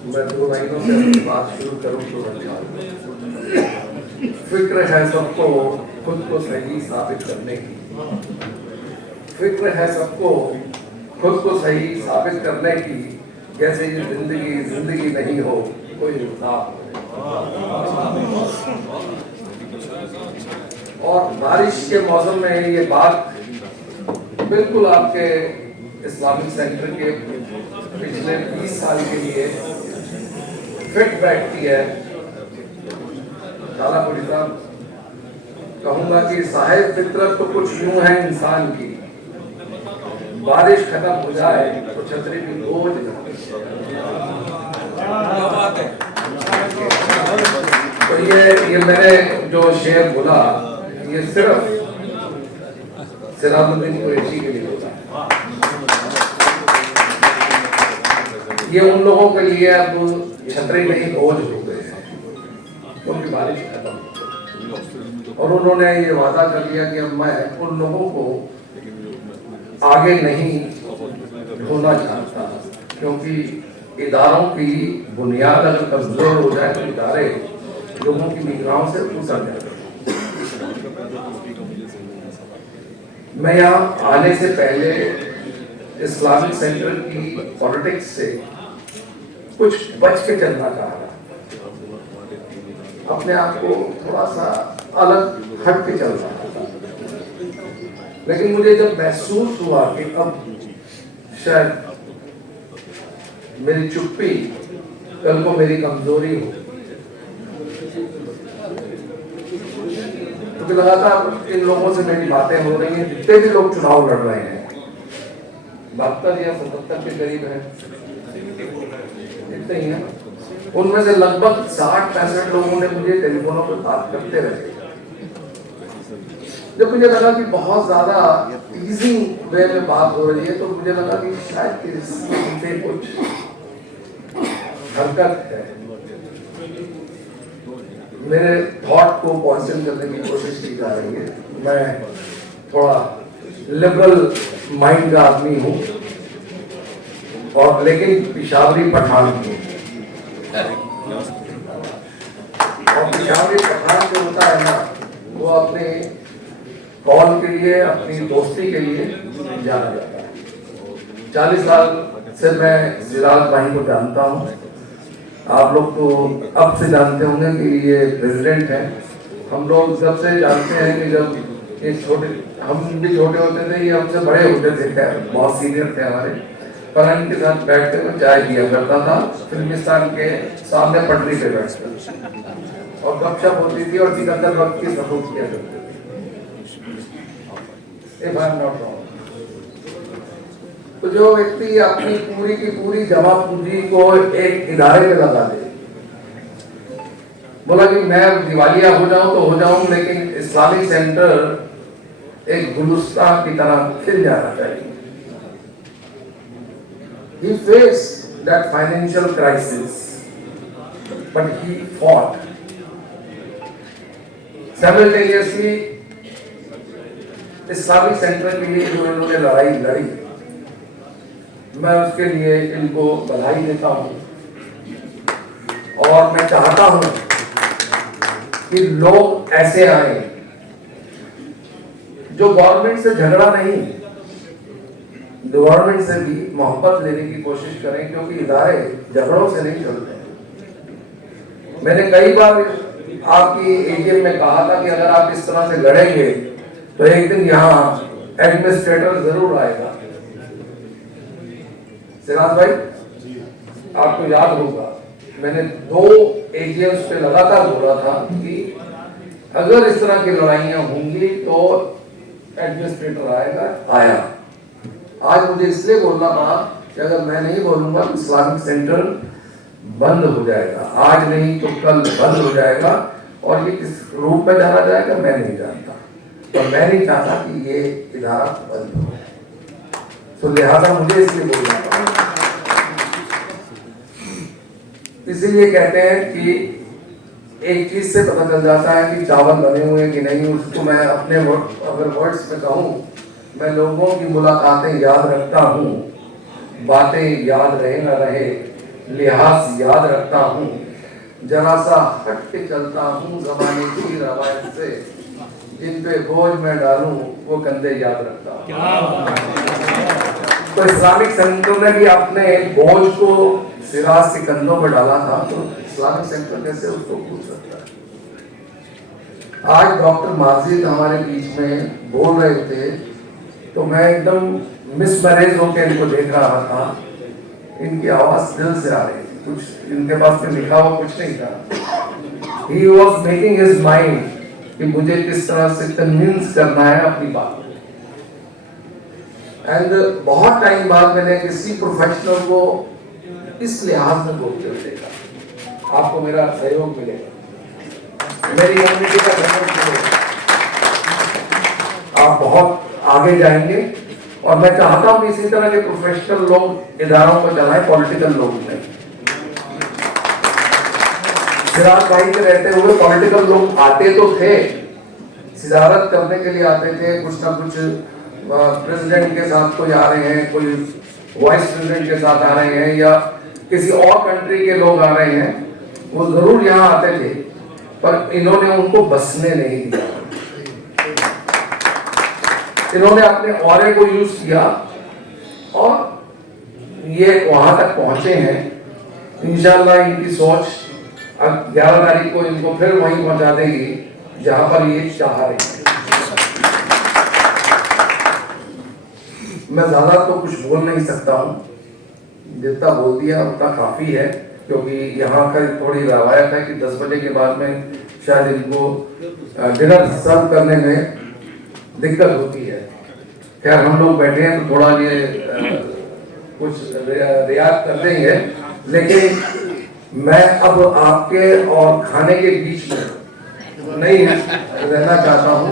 मैं 2 लाइनों से अपनी बात शुरू करूं तो फिक्र है सबको खुद को सही साबित करने की, फिक्र है सबको खुद को सही साबित करने की, जैसे ये जिंदगी नहीं हो कोई इंसाफ। और बारिश के मौसम में ये बात बिल्कुल आपके इस्लामिक सेंटर के पिछले 20 साल के लिए फिट बैठती है। तालापुरी साहब, कहूंगा कि साहिब फितरत तो कुछ यूं है इंसान की, बारिश खत्म हो जाए तो छतरी भी बोझ ना। तो ये मैंने जो शेर बोला ये सिर्फ सिराजुद्दीन कुरैशी के लिए बोला, ये उन लोगों के लिए अब छतरी नहीं बोझ हो गए हैं, उनकी बारिश खत्म और उन्होंने ये वादा कर लिया कि अब मैं उन लोगों को आगे नहीं ढोना चाहता, क्योंकि इदारों की बुनियाद अगर कमजोर हो जाए तो इदारे लोगों की निगाहों से उतर जाते हैं। मैं यहाँ आने से पहले इस्लामिक सेंटर की पॉलिटिक्स से कुछ बच के चलना चाह रहा, अपने आप को थोड़ा सा अलग हट के चल रहा था, लेकिन मुझे जब महसूस हुआ कि अब शायद मेरी चुप्पी कल को मेरी कमजोरी हो, तो लगातार इन लोगों से मेरी बातें हो रही हैं, जितने भी लोग चुनाव लड़ रहे हैं 72 या 77 के करीब है, इतने ही है, उनमें से लगभग 60-65 लोगों ने मुझे टेलीफोनों पर बात करते रहे। जब मुझे लगा कि बहुत ज्यादा इजी वे में बात हो रही है तो मुझे लगा कि शायद इससे कुछ हरकत है, मेरे थॉट को पॉजिटिव करने की कोशिश की जा रही है। मैं थोड़ा लिबरल माइंड का आदमी हूँ और लेकिन पिशावरी पठान हूँ, और पिशावरी पठान जो होता है ना वो अपने कॉल के लिए, अपनी दोस्ती के लिए जाना जाता है। 40 साल से मैं सिराज भाई को जानता हूँ, आप लोग तो अब से जानते होंगे कि ये प्रेसिडेंट हैं। हम लोग जब से जानते हैं कि जब ये छोटे, हम भी छोटे होते थे, ये हमसे बड़े होते थे, खैर बहुत सीनियर थे हमारे, पर इनके साथ बैठते हुए चाय पिया करता था फिल्मिस्तान के सामने पटरी पे बैठकर, और गपशप होती थी और सिकंदर वक्त की सबूत किया करते थे। If I am not wrong, तो जो व्यक्ति अपनी पूरी की पूरी जमा पूंजी को एक इदारे में लगा दे, बोला कि मैं दिवालिया हो जाऊं तो हो जाऊं, लेकिन इस्लामिक सेंटर एक गुलिस्तान की तरह खिल जाना चाहिए। He faced that financial crisis, but he fought. Simultaneously, Islamic centre के लिए जो इन्होंने लड़ाई लड़ी, मैं उसके लिए इनको बधाई देता हूं, और मैं चाहता हूं कि लोग ऐसे आए जो गवर्नमेंट से झगड़ा नहीं, गवर्नमेंट से भी मोहब्बत लेने की कोशिश करें, क्योंकि इदारे झगड़ों से नहीं चलते हैं। मैंने कई बार आपकी एटीएम में कहा था कि अगर आप इस तरह से लड़ेंगे तो एक दिन यहाँ एडमिनिस्ट्रेटर जरूर आएगा। सिराज भाई, आपको याद होगा मैंने 2 एटीएम्स पे लगातार बोला था कि अगर इस तरह की लड़ाइयां होंगी तो एडमिनिस्ट्रेटर आएगा। आया। आज मुझे इसलिए बोलना पड़ा कि अगर मैं नहीं बोलूंगा तो इस्लामिक सेंटर बंद हो जाएगा, आज नहीं तो कल बंद हो जाएगा, और ये किस रूप में जाना जाएगा मैं नहीं जानता, और मैं नहीं चाहता कि ये इदारा बंद हो। तो लिहाजा मुझे इसलिए बोलना पड़ा। इसीलिए कहते हैं कि एक चीज से पता चल जाता है कि चावल बने हुए कि नहीं। उसको मैं अपने अगर वर्ड्स में कहूँ, मैं लोगों की मुलाकातें याद रखता हूँ, बातें याद रहे न रहे, लिहाज याद रखता हूँ, जरा सा हट के चलता हूँ जमाने की रवायत से, जिन पे बोझ में डालूं वो कंधे याद रखता हूँ। तो इस्लामिक सेंटर ने भी अपने बोझ को सिराज के कंधों पर डाला था, तो इस्लामिक सेंटर कैसे उसको पूछ सकता है। आज डॉक्टर माजिद हमारे बीच में बोल रहे थे तो मैं एकदम मिसमैरेज होकर इनको देख रहा था। इनकी आवाज दिल से आ रही थी, कुछ इनके पास में लिखा हुआ कुछ नहीं था। He was making his mind कि मुझे किस तरह से कन्विंस करना है अपनी बात। एंड बहुत टाइम बाद मैंने किसी प्रोफेशनल को इस लिहाज में बोलते हुए देखा। आपको मेरा सहयोग मिलेगा, मेरी कम्युनिटी का सहयोग मिलेगा, आप बहुत आगे जाएंगे। और मैं चाहता हूं इसी तरह के प्रोफेशनल लोग इदारों को चलाएं, पॉलिटिकल लोग नहीं। सिराज भाई के रहते हुए पॉलिटिकल लोग आते तो थे, सिदारत करने के लिए आते थे, कुछ ना कुछ प्रेसिडेंट के साथ कोई आ रहे हैं, कोई वाइस प्रेसिडेंट के साथ आ रहे हैं, या किसी और कंट्री के लोग आ रहे हैं, वो जरूर यहाँ आते थे, पर इन्होंने उनको बसने नहीं दिया। इन्होंने अपने ऑरे को यूज किया और ये वहां तक पहुंचे हैं। इंशाल्लाह इनकी सोच 11 तारीख को इनको फिर वहीं पहुंचा देगी जहां पर ये चाह रहे हैं। मैं ज्यादा तो कुछ बोल नहीं सकता हूँ, जितना बोल दिया उतना काफी है, क्योंकि यहाँ का थोड़ी रवायत है कि 10 बजे के बाद में शायद इनको डिनर सर्व करने में दिक्कत होती है। खैर हम लोग बैठे हैं तो थोड़ा ये कुछ रियायत कर देंगे, लेकिन मैं अब आपके और खाने के बीच में नहीं रहना चाहता हूँ,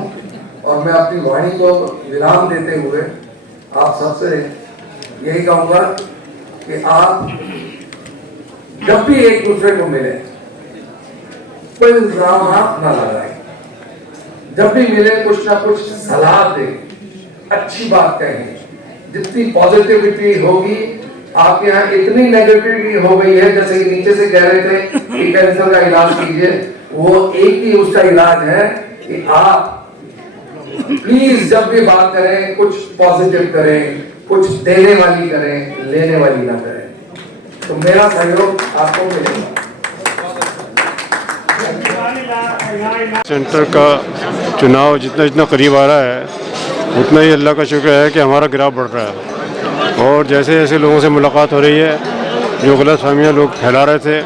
और मैं अपनी वाणी को विराम देते हुए आप सबसे यही कहूँगा कि आप जब भी एक दूसरे को मिले कोई इल्जाम आप ना लगाएं, जब भी मिले कुछ ना कुछ सलाह दें, अच्छी बात कहें। जितनी पॉजिटिविटी होगी, आपके यहाँ इतनी नेगेटिविटी हो गई है, जैसे कि नीचे से कह रहे थे कि कैंसर का इलाज कीजिए, वो एक ही उसका इलाज है कि आप प्लीज जब भी बात करें कुछ पॉजिटिव करें, कुछ देने वाली करें, लेने वाली ना करें। तो मेरा सहयोग आपको मिलेगा। सेंटर का चुनाव जितना जितना करीब आ रहा है उतना ही अल्लाह का शुक्र है कि हमारा गिराव बढ़ रहा है। और जैसे जैसे लोगों से मुलाकात हो रही है, जो गलत फहमियाँ लोग फैला रहे थे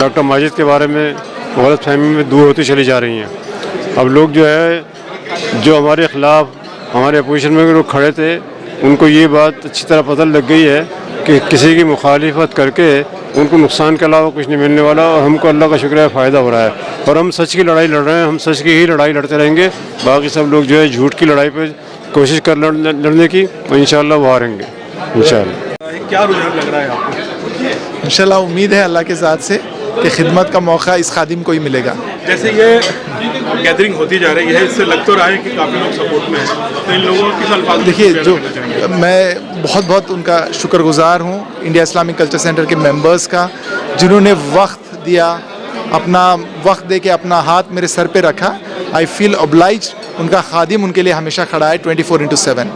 डॉक्टर माजिद के बारे में, वो गलत फहमी में दूर होती चली जा रही हैं। अब लोग जो है, जो हमारे ख़िलाफ़ हमारे अपोजिशन में लोग खड़े थे, उनको ये बात अच्छी तरह पता लग गई है कि किसी की मुखालिफत करके उनको नुकसान के अलावा कुछ नहीं मिलने वाला, और हमको अल्लाह का शुक्र है फ़ायदा हो रहा है। और हम सच की लड़ाई लड़ रहे हैं, हम सच की ही लड़ाई लड़ते रहेंगे। बाकी सब लोग जो है झूठ की लड़ाई पे कोशिश कर लड़ने की, और इंशाअल्लाह वो हारेंगे इंशाअल्लाह। क्या रुझान लग रहा है आपको? इंशाल्लाह उम्मीद है अल्लाह के ज़ात से कि खिदमत का मौका इस खादिम को ही मिलेगा। जैसे ये गैदरिंग होती जा रही है, इससे लग तो रहा है कि काफ़ी लोग सपोर्ट में हैं, तो इन लोगों के अल्फाज देखिए, जो मैं बहुत उनका शुक्रगुजार हूँ इंडिया इस्लामिक कल्चर सेंटर के मेंबर्स का, जिन्होंने वक्त दिया, अपना वक्त दे के अपना हाथ मेरे सर पे रखा। I feel obliged. उनका खादिम उनके लिए हमेशा खड़ा है 24/7।